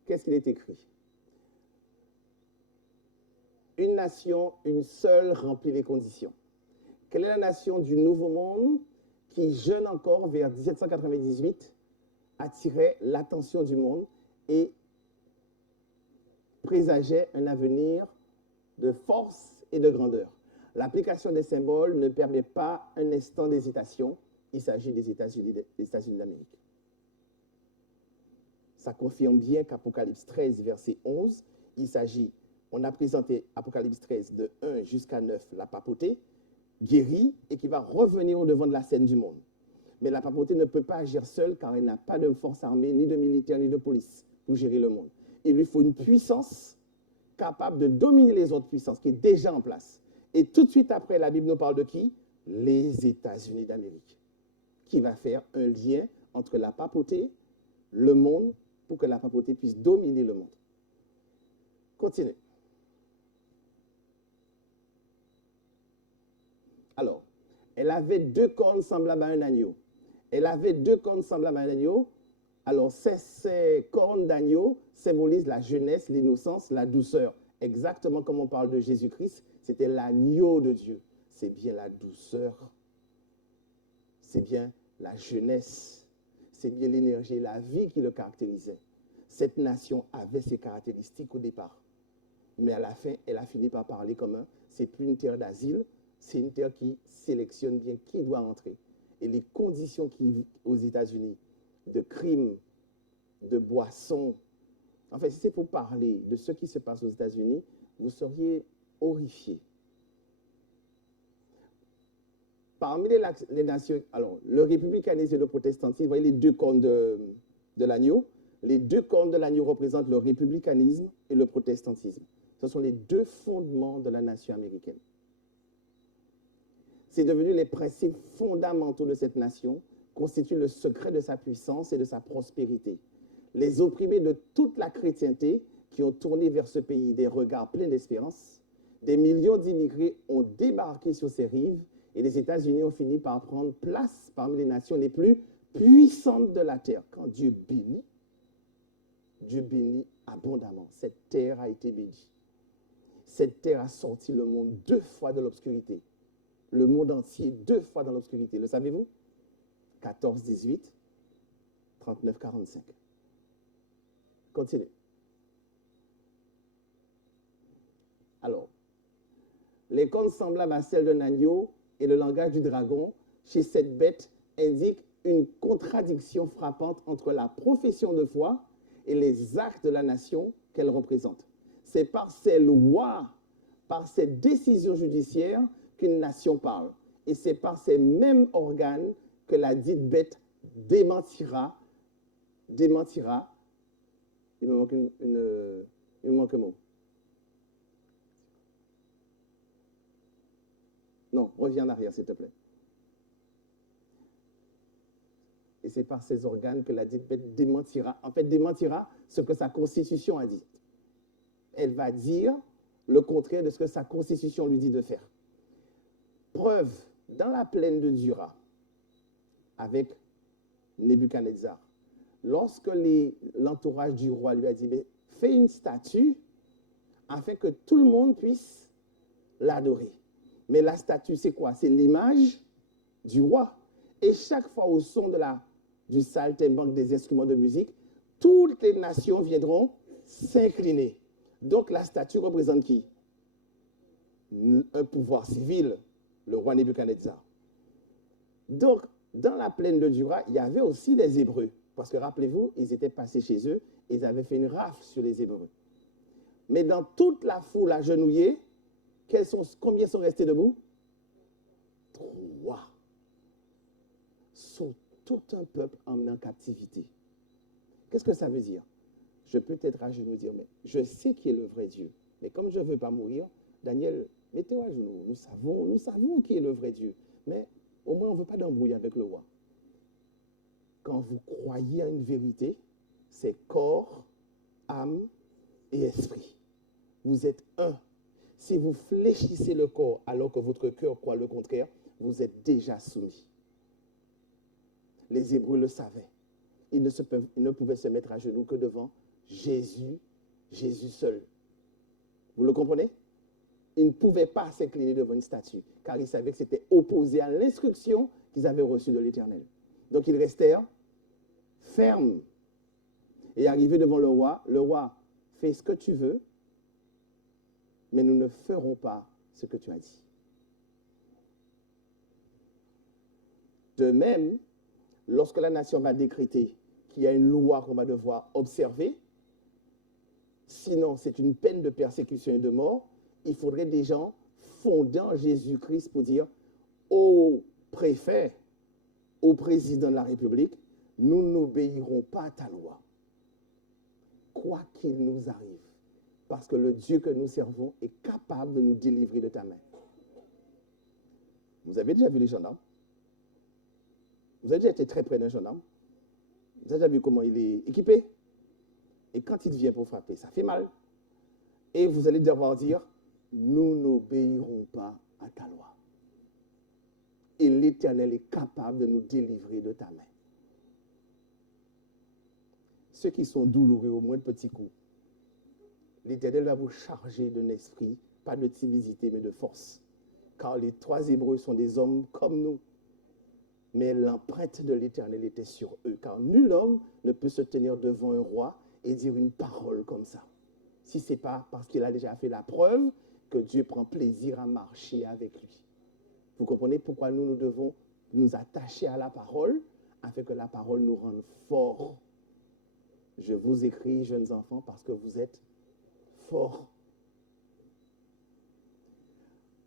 qu'est-ce qu'il est écrit? Une nation, une seule remplit les conditions. Quelle est la nation du Nouveau Monde qui, jeune encore, vers 1798, attirait l'attention du monde et présageait un avenir de force et de grandeur? L'application des symboles ne permet pas un instant d'hésitation. Il s'agit des États-Unis d'Amérique. Ça confirme bien qu'Apocalypse 13, verset 11, on a présenté Apocalypse 13 de 1 jusqu'à 9, la papauté, guérie et qui va revenir au devant de la scène du monde. Mais la papauté ne peut pas agir seule car elle n'a pas de force armée, ni de militaire, ni de police pour gérer le monde. Il lui faut une puissance capable de dominer les autres puissances, qui est déjà en place. Et tout de suite après, la Bible nous parle de qui? Les États-Unis d'Amérique, qui va faire un lien entre la papauté, le monde, pour que la papauté puisse dominer le monde. Continue. Alors, elle avait 2 cornes semblables à un agneau. Elle avait 2 cornes semblables à un agneau. Alors, ces cornes d'agneau symbolisent la jeunesse, l'innocence, la douceur. Exactement comme on parle de Jésus-Christ, c'était l'agneau de Dieu. C'est bien la douceur, c'est bien la jeunesse, c'est bien l'énergie et la vie qui le caractérisait. Cette nation avait ses caractéristiques au départ. Mais à la fin, elle a fini par parler comme un. C'est plus une terre d'asile, c'est une terre qui sélectionne bien qui doit entrer. Et les conditions qui aux États-Unis de crimes, de boissons. En fait, si c'est pour parler de ce qui se passe aux États-Unis, vous seriez horrifiés. Parmi les nations, alors, le républicanisme et le protestantisme, vous voyez les 2 cornes de l'agneau. Les 2 cornes de l'agneau représentent le républicanisme et le protestantisme. Ce sont les 2 fondements de la nation américaine. C'est devenu les principes fondamentaux de cette nation, constituent le secret de sa puissance et de sa prospérité. Les opprimés de toute la chrétienté qui ont tourné vers ce pays des regards pleins d'espérance, des millions d'immigrés ont débarqué sur ces rives et les États-Unis ont fini par prendre place parmi les nations les plus puissantes de la terre. Quand Dieu bénit abondamment. Cette terre a été bénie. Cette terre a sorti le monde 2 fois de l'obscurité. Le monde entier 2 fois dans l'obscurité. Le savez-vous? 14-18, 39-45. Continue. Alors, les cornes semblables à celles d'un agneau et le langage du dragon chez cette bête indiquent une contradiction frappante entre la profession de foi et les actes de la nation qu'elle représente. C'est par ses lois, par ses décisions judiciaires qu'une nation parle. Et c'est par ces mêmes organes que la dite bête démentira. Il me manque un mot. Non, reviens en arrière, s'il te plaît. Et c'est par ces organes que la dite bête démentira. En fait, démentira ce que sa constitution a dit. Elle va dire le contraire de ce que sa constitution lui dit de faire. Preuve, dans la plaine de Dura, avec Nebuchadnezzar, lorsque l'entourage du roi lui a dit, fais une statue afin que tout le monde puisse l'adorer. Mais la statue, c'est quoi? C'est l'image du roi. Et chaque fois au son du saltimbanque des instruments de musique, toutes les nations viendront s'incliner. Donc la statue représente qui? Un pouvoir civil, le roi Nebuchadnezzar. Donc, dans la plaine de Dura, il y avait aussi des Hébreux. Parce que rappelez-vous, ils étaient passés chez eux et ils avaient fait une rafle sur les Hébreux. Mais dans toute la foule agenouillée, combien sont restés debout? 3. Sont tout un peuple emmené en captivité. Qu'est-ce que ça veut dire? Je peux être à genoux dire, mais je sais qui est le vrai Dieu. Mais comme je ne veux pas mourir, Daniel, mettez-vous à genoux. Nous savons qui est le vrai Dieu. Mais au moins, on ne veut pas d'embrouille avec le roi. Quand vous croyez à une vérité, c'est corps, âme et esprit. Vous êtes un. Si vous fléchissez le corps alors que votre cœur croit le contraire, vous êtes déjà soumis. Les Hébreux le savaient. Ils ne pouvaient se mettre à genoux que devant Jésus seul. Vous le comprenez? Ils ne pouvaient pas s'incliner devant une statue, car ils savaient que c'était opposé à l'instruction qu'ils avaient reçue de l'Éternel. Donc ils restèrent fermes. Et arrivés devant le roi, fais ce que tu veux, mais nous ne ferons pas ce que tu as dit. De même, lorsque la nation va décréter qu'il y a une loi qu'on va devoir observer, sinon c'est une peine de persécution et de mort, il faudrait des gens fondant Jésus-Christ pour dire au préfet, au président de la République, nous n'obéirons pas à ta loi. Quoi qu'il nous arrive, parce que le Dieu que nous servons est capable de nous délivrer de ta main. Vous avez déjà vu les gendarmes? Vous avez déjà été très près d'un gendarme? Vous avez déjà vu comment il est équipé? Et quand il vient pour frapper, ça fait mal. Et vous allez devoir dire, nous n'obéirons pas à ta loi. Et l'Éternel est capable de nous délivrer de ta main. Ceux qui sont douloureux au moins de petits coups, l'Éternel va vous charger d'un esprit, pas de timidité, mais de force. Car les 3 Hébreux sont des hommes comme nous. Mais l'empreinte de l'Éternel était sur eux. Car nul homme ne peut se tenir devant un roi et dire une parole comme ça. Si ce n'est pas parce qu'il a déjà fait la preuve que Dieu prend plaisir à marcher avec lui. Vous comprenez pourquoi nous devons nous attacher à la parole afin que la parole nous rende forts. Je vous écris, jeunes enfants, parce que vous êtes forts.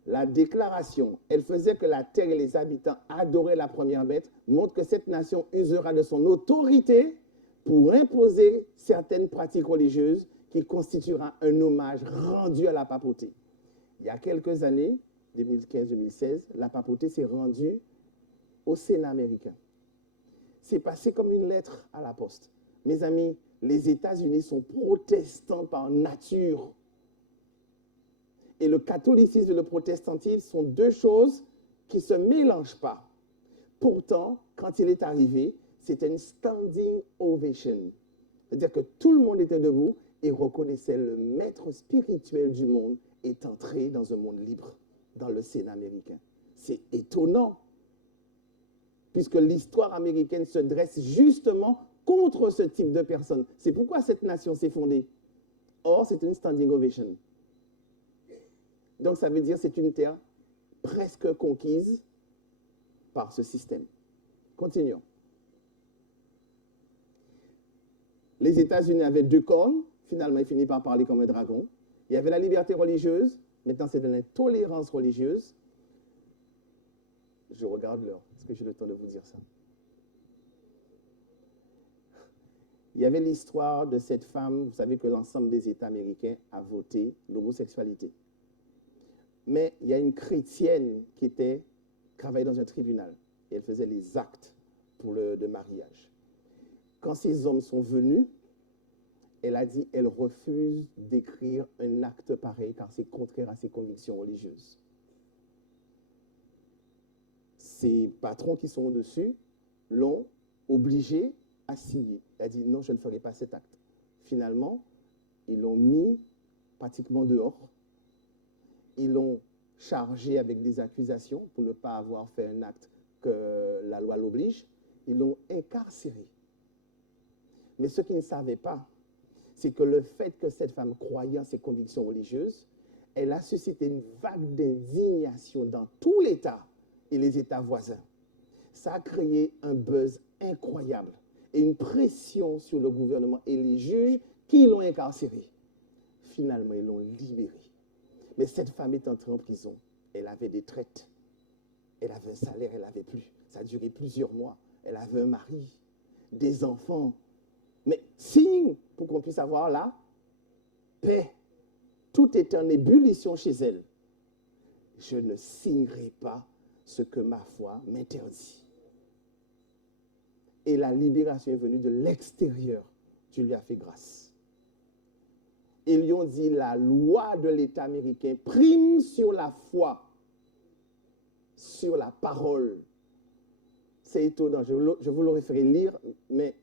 La déclaration, elle faisait que la terre et les habitants adoraient la première bête, montre que cette nation usera de son autorité pour imposer certaines pratiques religieuses qui constituera un hommage rendu à la papauté. Il y a quelques années, 2015-2016, la papauté s'est rendue au Sénat américain. C'est passé comme une lettre à la poste. Mes amis, les États-Unis sont protestants par nature. Et le catholicisme et le protestantisme sont 2 choses qui ne se mélangent pas. Pourtant, quand il est arrivé, c'était une standing ovation. C'est-à-dire que tout le monde était debout et reconnaissait le maître spirituel du monde est entré dans un monde libre, dans le Sénat américain. C'est étonnant, puisque l'histoire américaine se dresse justement contre ce type de personnes. C'est pourquoi cette nation s'est fondée. Or, c'est une standing ovation. Donc, ça veut dire que c'est une terre presque conquise par ce système. Continuons. Les États-Unis avaient 2 cornes. Finalement, il finit par parler comme un dragon. Il y avait la liberté religieuse. Maintenant, c'est de l'intolérance religieuse. Je regarde l'heure. Est-ce que j'ai le temps de vous dire ça? Il y avait l'histoire de cette femme. Vous savez que l'ensemble des États américains a voté l'homosexualité. Mais il y a une chrétienne qui travaillait dans un tribunal. Et elle faisait les actes de mariage. Quand ces hommes sont venus, elle a dit qu'elle refuse d'écrire un acte pareil car c'est contraire à ses convictions religieuses. Ses patrons qui sont au-dessus l'ont obligée à signer. Elle a dit non, je ne ferai pas cet acte. Finalement, ils l'ont mis pratiquement dehors. Ils l'ont chargée avec des accusations pour ne pas avoir fait un acte que la loi l'oblige. Ils l'ont incarcérée. Mais ce qu'ils ne savaient pas, c'est que le fait que cette femme croyait en ses convictions religieuses, elle a suscité une vague d'indignation dans tout l'État et les États voisins. Ça a créé un buzz incroyable et une pression sur le gouvernement et les juges qui l'ont incarcérée. Finalement, ils l'ont libérée. Mais cette femme est entrée en prison. Elle avait des traites. Elle avait un salaire, elle n'avait plus. Ça a duré plusieurs mois. Elle avait un mari, des enfants. Mais signe pour qu'on puisse avoir la paix. Tout est en ébullition chez elle. Je ne signerai pas ce que ma foi m'interdit. Et la libération est venue de l'extérieur. Dieu lui a fait grâce. Ils lui ont dit la loi de l'État américain prime sur la foi, sur la parole. C'est étonnant. Je vous l'aurais fait lire, mais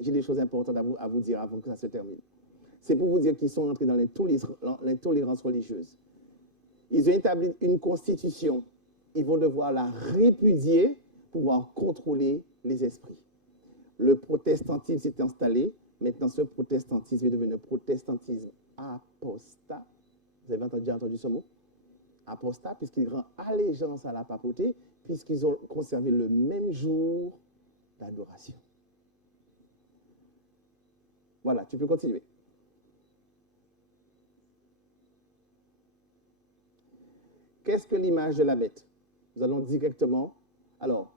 j'ai des choses importantes à vous dire avant que ça se termine. C'est pour vous dire qu'ils sont entrés dans l'intolérance religieuse. Ils ont établi une constitution. Ils vont devoir la répudier pour pouvoir contrôler les esprits. Le protestantisme s'est installé. Maintenant, ce protestantisme est devenu un protestantisme apostat. Vous avez déjà entendu ce mot? Apostat, puisqu'il rend allégeance à la papauté, puisqu'ils ont conservé le même jour d'adoration. Voilà, tu peux continuer. Qu'est-ce que l'image de la bête? Nous allons directement. Alors,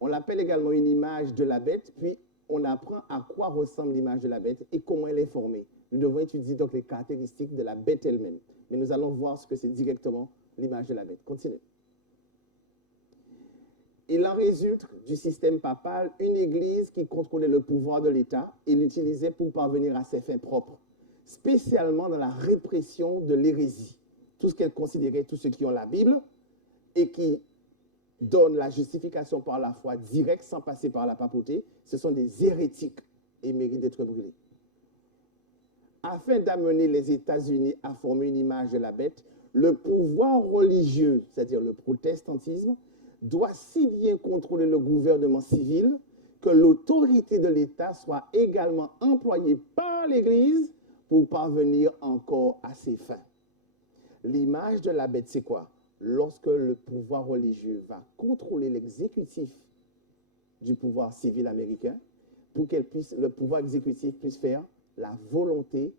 on l'appelle également une image de la bête, puis on apprend à quoi ressemble l'image de la bête et comment elle est formée. Nous devons étudier donc les caractéristiques de la bête elle-même. Mais nous allons voir ce que c'est directement l'image de la bête. Continue. Il en résulte du système papal une église qui contrôlait le pouvoir de l'État et l'utilisait pour parvenir à ses fins propres, spécialement dans la répression de l'hérésie. Tout ce qu'elle considérait, tous ceux qui ont la Bible et qui donnent la justification par la foi directe sans passer par la papauté, ce sont des hérétiques et méritent d'être brûlés. Afin d'amener les États-Unis à former une image de la bête, le pouvoir religieux, c'est-à-dire le protestantisme, doit si bien contrôler le gouvernement civil que l'autorité de l'État soit également employée par l'Église pour parvenir encore à ses fins. L'image de la bête, c'est quoi? Lorsque le pouvoir religieux va contrôler l'exécutif du pouvoir civil américain, pour le pouvoir exécutif puisse faire la volonté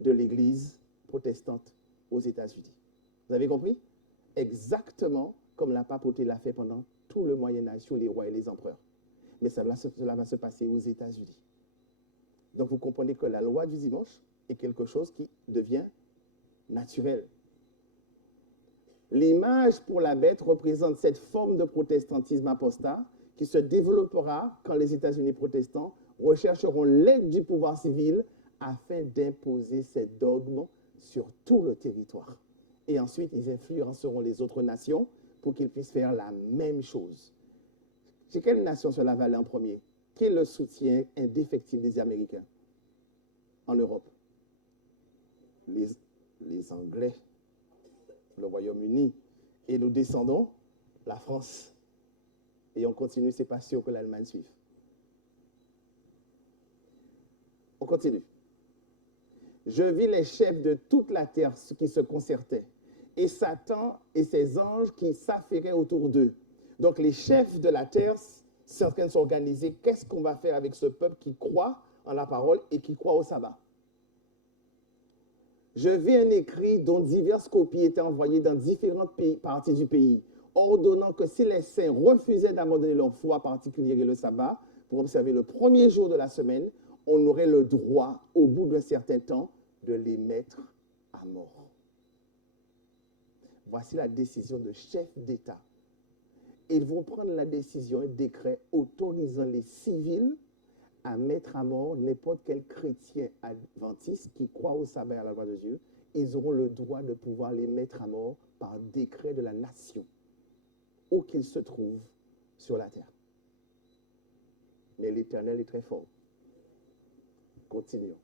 de l'Église protestante aux États-Unis. Vous avez compris? Exactement comme la papauté l'a fait pendant tout le Moyen-Âge sur les rois et les empereurs. Mais cela va se passer aux États-Unis. Donc vous comprenez que la loi du dimanche est quelque chose qui devient naturel. L'image pour la bête représente cette forme de protestantisme apostat qui se développera quand les États-Unis protestants rechercheront l'aide du pouvoir civil afin d'imposer ces dogmes sur tout le territoire. Et ensuite, ils influenceront les autres nations pour qu'ils puissent faire la même chose. C'est quelle nation cela va aller en premier? Qui est le soutien indéfectible des Américains en Europe? Les Anglais, le Royaume-Uni, et nous descendons, la France. Et on continue, c'est pas sûr que l'Allemagne suive. On continue. Je vis les chefs de toute la terre qui se concertaient, et Satan et ses anges qui s'affairaient autour d'eux. Donc les chefs de la terre sont en train de s'organiser. Qu'est-ce qu'on va faire avec ce peuple qui croit en la parole et qui croit au sabbat? Je vis un écrit dont diverses copies étaient envoyées dans différentes parties du pays, ordonnant que si les saints refusaient d'abandonner leur foi particulière et le sabbat pour observer le premier jour de la semaine, on aurait le droit, au bout d'un certain temps, de les mettre à mort. Voici la décision de chefs d'État. Ils vont prendre la décision, un décret autorisant les civils à mettre à mort n'importe quel chrétien adventiste qui croit au sabbat et à la loi de Dieu. Ils auront le droit de pouvoir les mettre à mort par décret de la nation, où qu'ils se trouvent sur la terre. Mais l'Éternel est très fort. Continuons.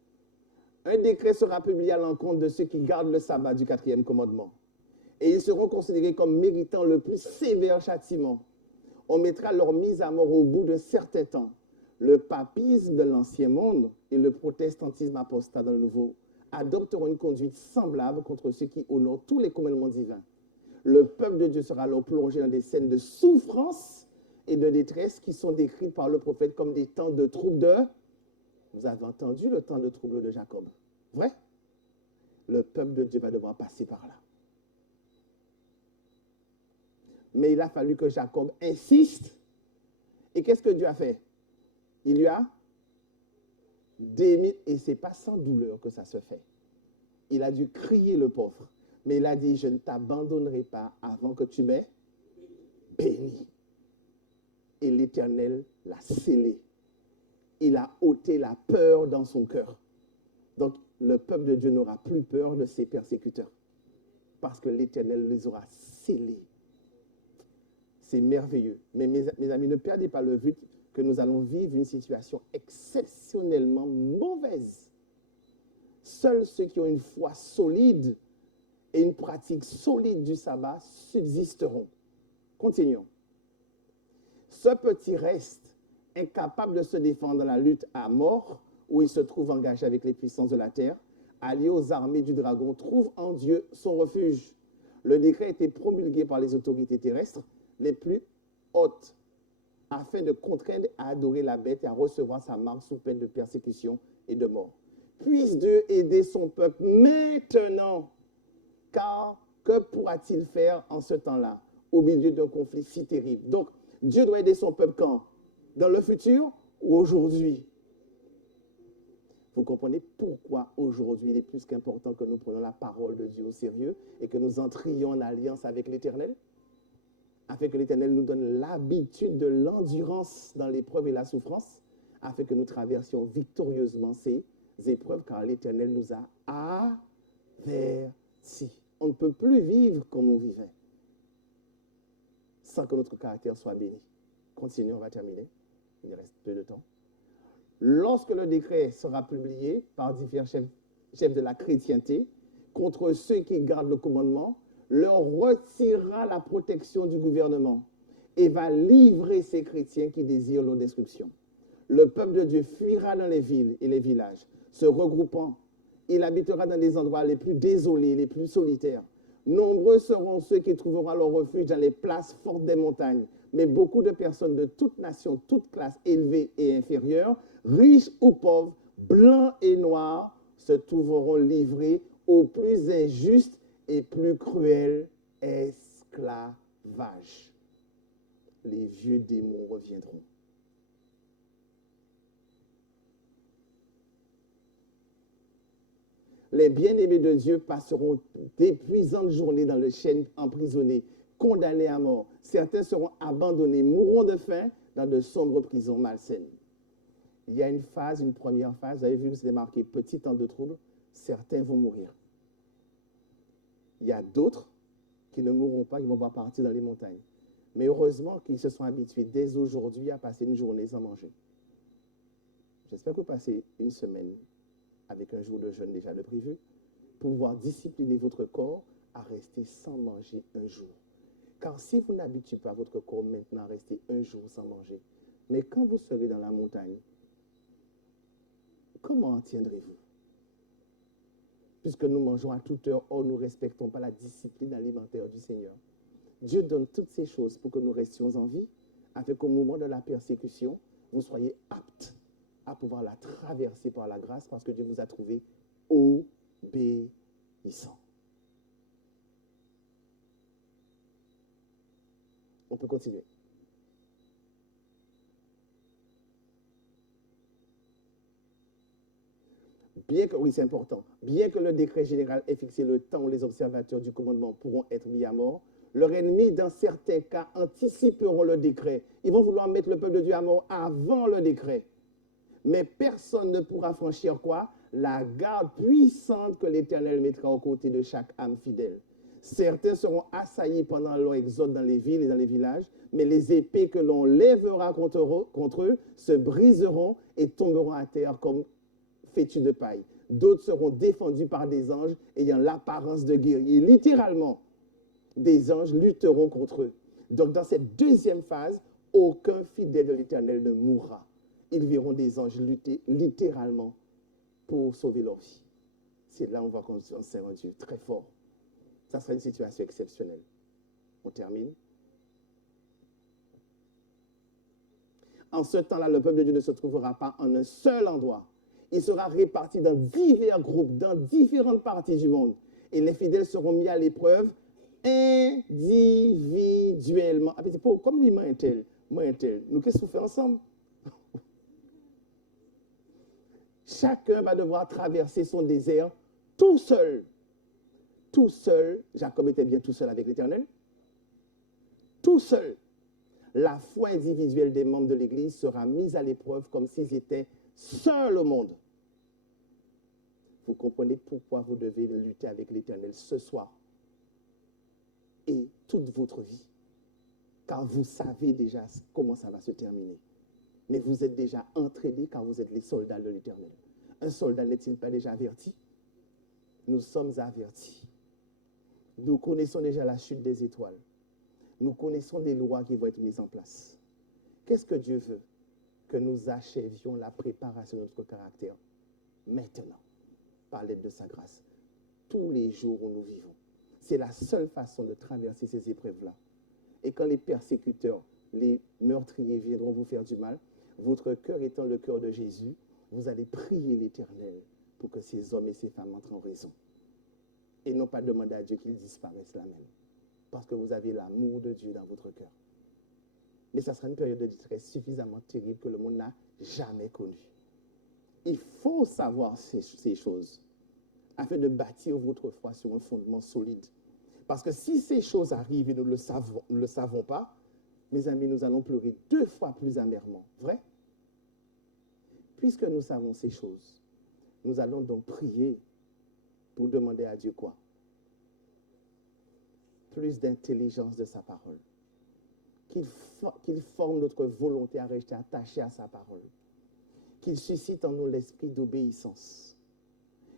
Un décret sera publié à l'encontre de ceux qui gardent le sabbat du 4e commandement. Et ils seront considérés comme méritant le plus sévère châtiment. On mettra leur mise à mort au bout d'un certain temps. Le papisme de l'ancien monde et le protestantisme apostat dans le nouveau adopteront une conduite semblable contre ceux qui honorent tous les commandements divins. Le peuple de Dieu sera alors plongé dans des scènes de souffrance et de détresse qui sont décrites par le prophète comme des temps de trouble de... Vous avez entendu le temps de trouble de Jacob, vrai? Le peuple de Dieu va devoir passer par là. Mais il a fallu que Jacob insiste. Et qu'est-ce que Dieu a fait? Il lui a démis, et ce n'est pas sans douleur que ça se fait. Il a dû crier le pauvre. Mais il a dit, je ne t'abandonnerai pas avant que tu m'aies béni. Et l'Éternel l'a scellé. Il a ôté la peur dans son cœur. Donc, le peuple de Dieu n'aura plus peur de ses persécuteurs. Parce que l'Éternel les aura scellés. C'est merveilleux. Mais mes amis, ne perdez pas le vue que nous allons vivre une situation exceptionnellement mauvaise. Seuls ceux qui ont une foi solide et une pratique solide du sabbat subsisteront. Continuons. Ce petit reste, incapable de se défendre dans la lutte à mort, où il se trouve engagé avec les puissances de la terre, allié aux armées du dragon, trouve en Dieu son refuge. Le décret a été promulgué par les autorités terrestres les plus hautes, afin de contraindre à adorer la bête et à recevoir sa marque sous peine de persécution et de mort. Puisse Dieu aider son peuple maintenant, car que pourra-t-il faire en ce temps-là, au milieu d'un conflit si terrible? Donc, Dieu doit aider son peuple quand? Dans le futur Aujourd'hui, vous comprenez pourquoi aujourd'hui il est plus qu'important que nous prenions la parole de Dieu au sérieux et que nous entrions en alliance avec l'Éternel, afin que l'Éternel nous donne l'habitude de l'endurance dans l'épreuve et la souffrance, afin que nous traversions victorieusement ces épreuves, car l'Éternel nous a avertis. On ne peut plus vivre comme on vivait sans que notre caractère soit béni. Continuons, on va terminer. Il reste peu de temps. Lorsque le décret sera publié par différents chefs de la chrétienté contre ceux qui gardent le commandement, leur retirera la protection du gouvernement et va livrer ces chrétiens qui désirent leur destruction. Le peuple de Dieu fuira dans les villes et les villages, se regroupant. Il habitera dans les endroits les plus désolés, les plus solitaires. Nombreux seront ceux qui trouveront leur refuge dans les places fortes des montagnes. Mais beaucoup de personnes de toute nation, toute classe, élevées et inférieures, riches ou pauvres, blancs et noirs, se trouveront livrés au plus injuste et plus cruel esclavage. Les vieux démons reviendront. Les bien-aimés de Dieu passeront d'épuisantes journées dans le chêne emprisonnés, condamnés à mort. Certains seront abandonnés, mourront de faim dans de sombres prisons malsaines. Il y a une phase, une première phase, vous avez vu que c'était marqué petit temps de trouble, certains vont mourir. Il y a d'autres qui ne mourront pas, qui vont pas partir dans les montagnes. Mais heureusement qu'ils se sont habitués dès aujourd'hui à passer une journée sans manger. J'espère que vous passez une semaine avec un jour de jeûne déjà de prévu, pour pouvoir discipliner votre corps à rester sans manger un jour. Car si vous n'habituez pas votre corps maintenant à rester un jour sans manger, mais quand vous serez dans la montagne, comment en tiendrez-vous? Puisque nous mangeons à toute heure, or nous ne respectons pas la discipline alimentaire du Seigneur. Dieu donne toutes ces choses pour que nous restions en vie, afin qu'au moment de la persécution, vous soyez aptes à pouvoir la traverser par la grâce, parce que Dieu vous a trouvé obéissant. On peut continuer. Oui, c'est important. Bien que le décret général ait fixé le temps où les observateurs du commandement pourront être mis à mort, leurs ennemis, dans certains cas, anticiperont le décret. Ils vont vouloir mettre le peuple de Dieu à mort avant le décret. Mais personne ne pourra franchir quoi? La garde puissante que l'Éternel mettra aux côtés de chaque âme fidèle. Certains seront assaillis pendant leur exode dans les villes et dans les villages, mais les épées que l'on lèvera contre eux se briseront et tomberont à terre comme fétus de paille. D'autres seront défendus par des anges ayant l'apparence de guerriers. Littéralement, des anges lutteront contre eux. Donc, dans cette deuxième phase, aucun fidèle de l'Éternel ne mourra. Ils verront des anges lutter littéralement pour sauver leur vie. C'est là où on va qu'on sert un Dieu très fort. Ça sera une situation exceptionnelle. On termine. En ce temps-là, le peuple de Dieu ne se trouvera pas en un seul endroit. Il sera réparti dans divers groupes, dans différentes parties du monde. Et les fidèles seront mis à l'épreuve individuellement. Ah, comme dit moi un tel, nous qu'est-ce qu'on fait ensemble? Chacun va devoir traverser son désert tout seul. Tout seul. Jacob était bien tout seul avec l'Éternel. Tout seul. La foi individuelle des membres de l'Église sera mise à l'épreuve comme s'ils étaient seuls au monde. Vous comprenez pourquoi vous devez lutter avec l'Éternel ce soir et toute votre vie. Car vous savez déjà comment ça va se terminer. Mais vous êtes déjà entraînés car vous êtes les soldats de l'Éternel. Un soldat n'est-il pas déjà averti? Nous sommes avertis. Nous connaissons déjà la chute des étoiles. Nous connaissons les lois qui vont être mises en place. Qu'est-ce que Dieu veut? Que nous achevions la préparation de notre caractère maintenant, par l'aide de sa grâce, tous les jours où nous vivons. C'est la seule façon de traverser ces épreuves-là. Et quand les persécuteurs, les meurtriers viendront vous faire du mal, votre cœur étant le cœur de Jésus, vous allez prier l'Éternel pour que ces hommes et ces femmes entrent en raison. Et non pas demander à Dieu qu'ils disparaissent là même. Parce que vous avez l'amour de Dieu dans votre cœur. Mais ça sera une période de détresse suffisamment terrible que le monde n'a jamais connues. Il faut savoir ces choses afin de bâtir votre foi sur un fondement solide. Parce que si ces choses arrivent et nous ne le savons pas, mes amis, nous allons pleurer 2 fois plus amèrement. Vrai? Puisque nous savons ces choses, nous allons donc prier pour demander à Dieu quoi? Plus d'intelligence de sa parole. Qu'il forme notre volonté à rester attaché à sa parole. Qu'il suscite en nous l'esprit d'obéissance.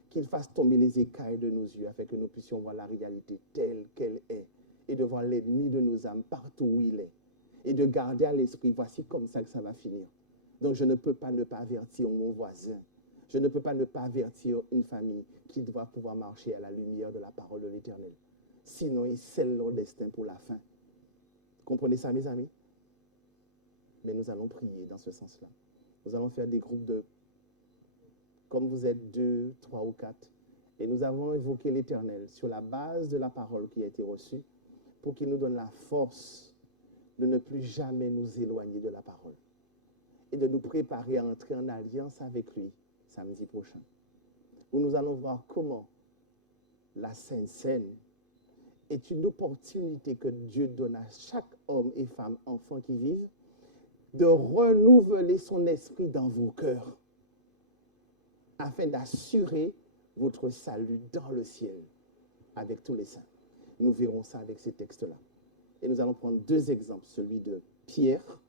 Qu'il fasse tomber les écailles de nos yeux afin que nous puissions voir la réalité telle qu'elle est et de voir l'ennemi de nos âmes partout où il est. Et de garder à l'esprit, voici comme ça que ça va finir. Donc je ne peux pas ne pas avertir mon voisin. Je ne peux pas ne pas avertir une famille qui doit pouvoir marcher à la lumière de la parole de l'Éternel. Sinon, ils scellent leur destin pour la fin. Comprenez ça, mes amis? Mais nous allons prier dans ce sens-là. Nous allons faire des groupes de, comme vous êtes 2, 3 ou 4, et nous avons évoqué l'Éternel sur la base de la parole qui a été reçue pour qu'il nous donne la force de ne plus jamais nous éloigner de la parole et de nous préparer à entrer en alliance avec lui samedi prochain, où nous allons voir comment la Sainte Seine est une opportunité que Dieu donne à chaque homme et femme, enfant qui vivent, de renouveler son esprit dans vos cœurs afin d'assurer votre salut dans le ciel avec tous les saints. Nous verrons ça avec ces textes-là. Et nous allons prendre 2 exemples, celui de Pierre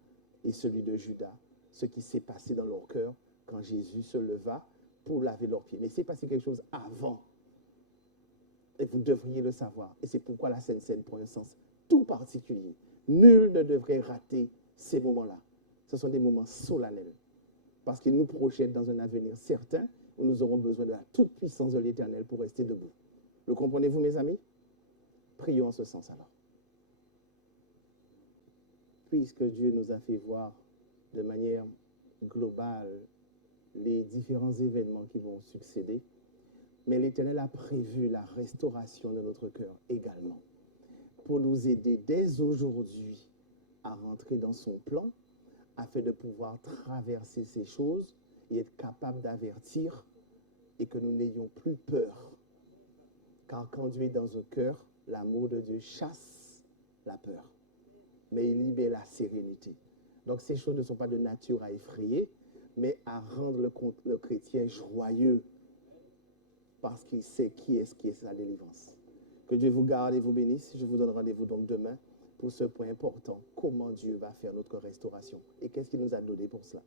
et celui de Judas, ce qui s'est passé dans leur cœur quand Jésus se leva pour laver leurs pieds. Mais il s'est passé quelque chose avant. Et vous devriez le savoir. Et c'est pourquoi la Sainte Seine prend un sens tout particulier. Nul ne devrait rater ces moments-là. Ce sont des moments solennels. Parce qu'ils nous projettent dans un avenir certain où nous aurons besoin de la toute-puissance de l'Éternel pour rester debout. Le comprenez-vous, mes amis? Prions en ce sens alors. Puisque Dieu nous a fait voir de manière globale les différents événements qui vont succéder, mais l'Éternel a prévu la restauration de notre cœur également, pour nous aider dès aujourd'hui à rentrer dans son plan, afin de pouvoir traverser ces choses et être capable d'avertir et que nous n'ayons plus peur. Car quand Dieu est dans un cœur, l'amour de Dieu chasse la peur, mais il libère la sérénité. Donc ces choses ne sont pas de nature à effrayer, mais à rendre le chrétien joyeux, parce qu'il sait qui est sa délivrance. Que Dieu vous garde et vous bénisse. Je vous donne rendez-vous donc demain pour ce point important. Comment Dieu va faire notre restauration et qu'est-ce qu'il nous a donné pour cela.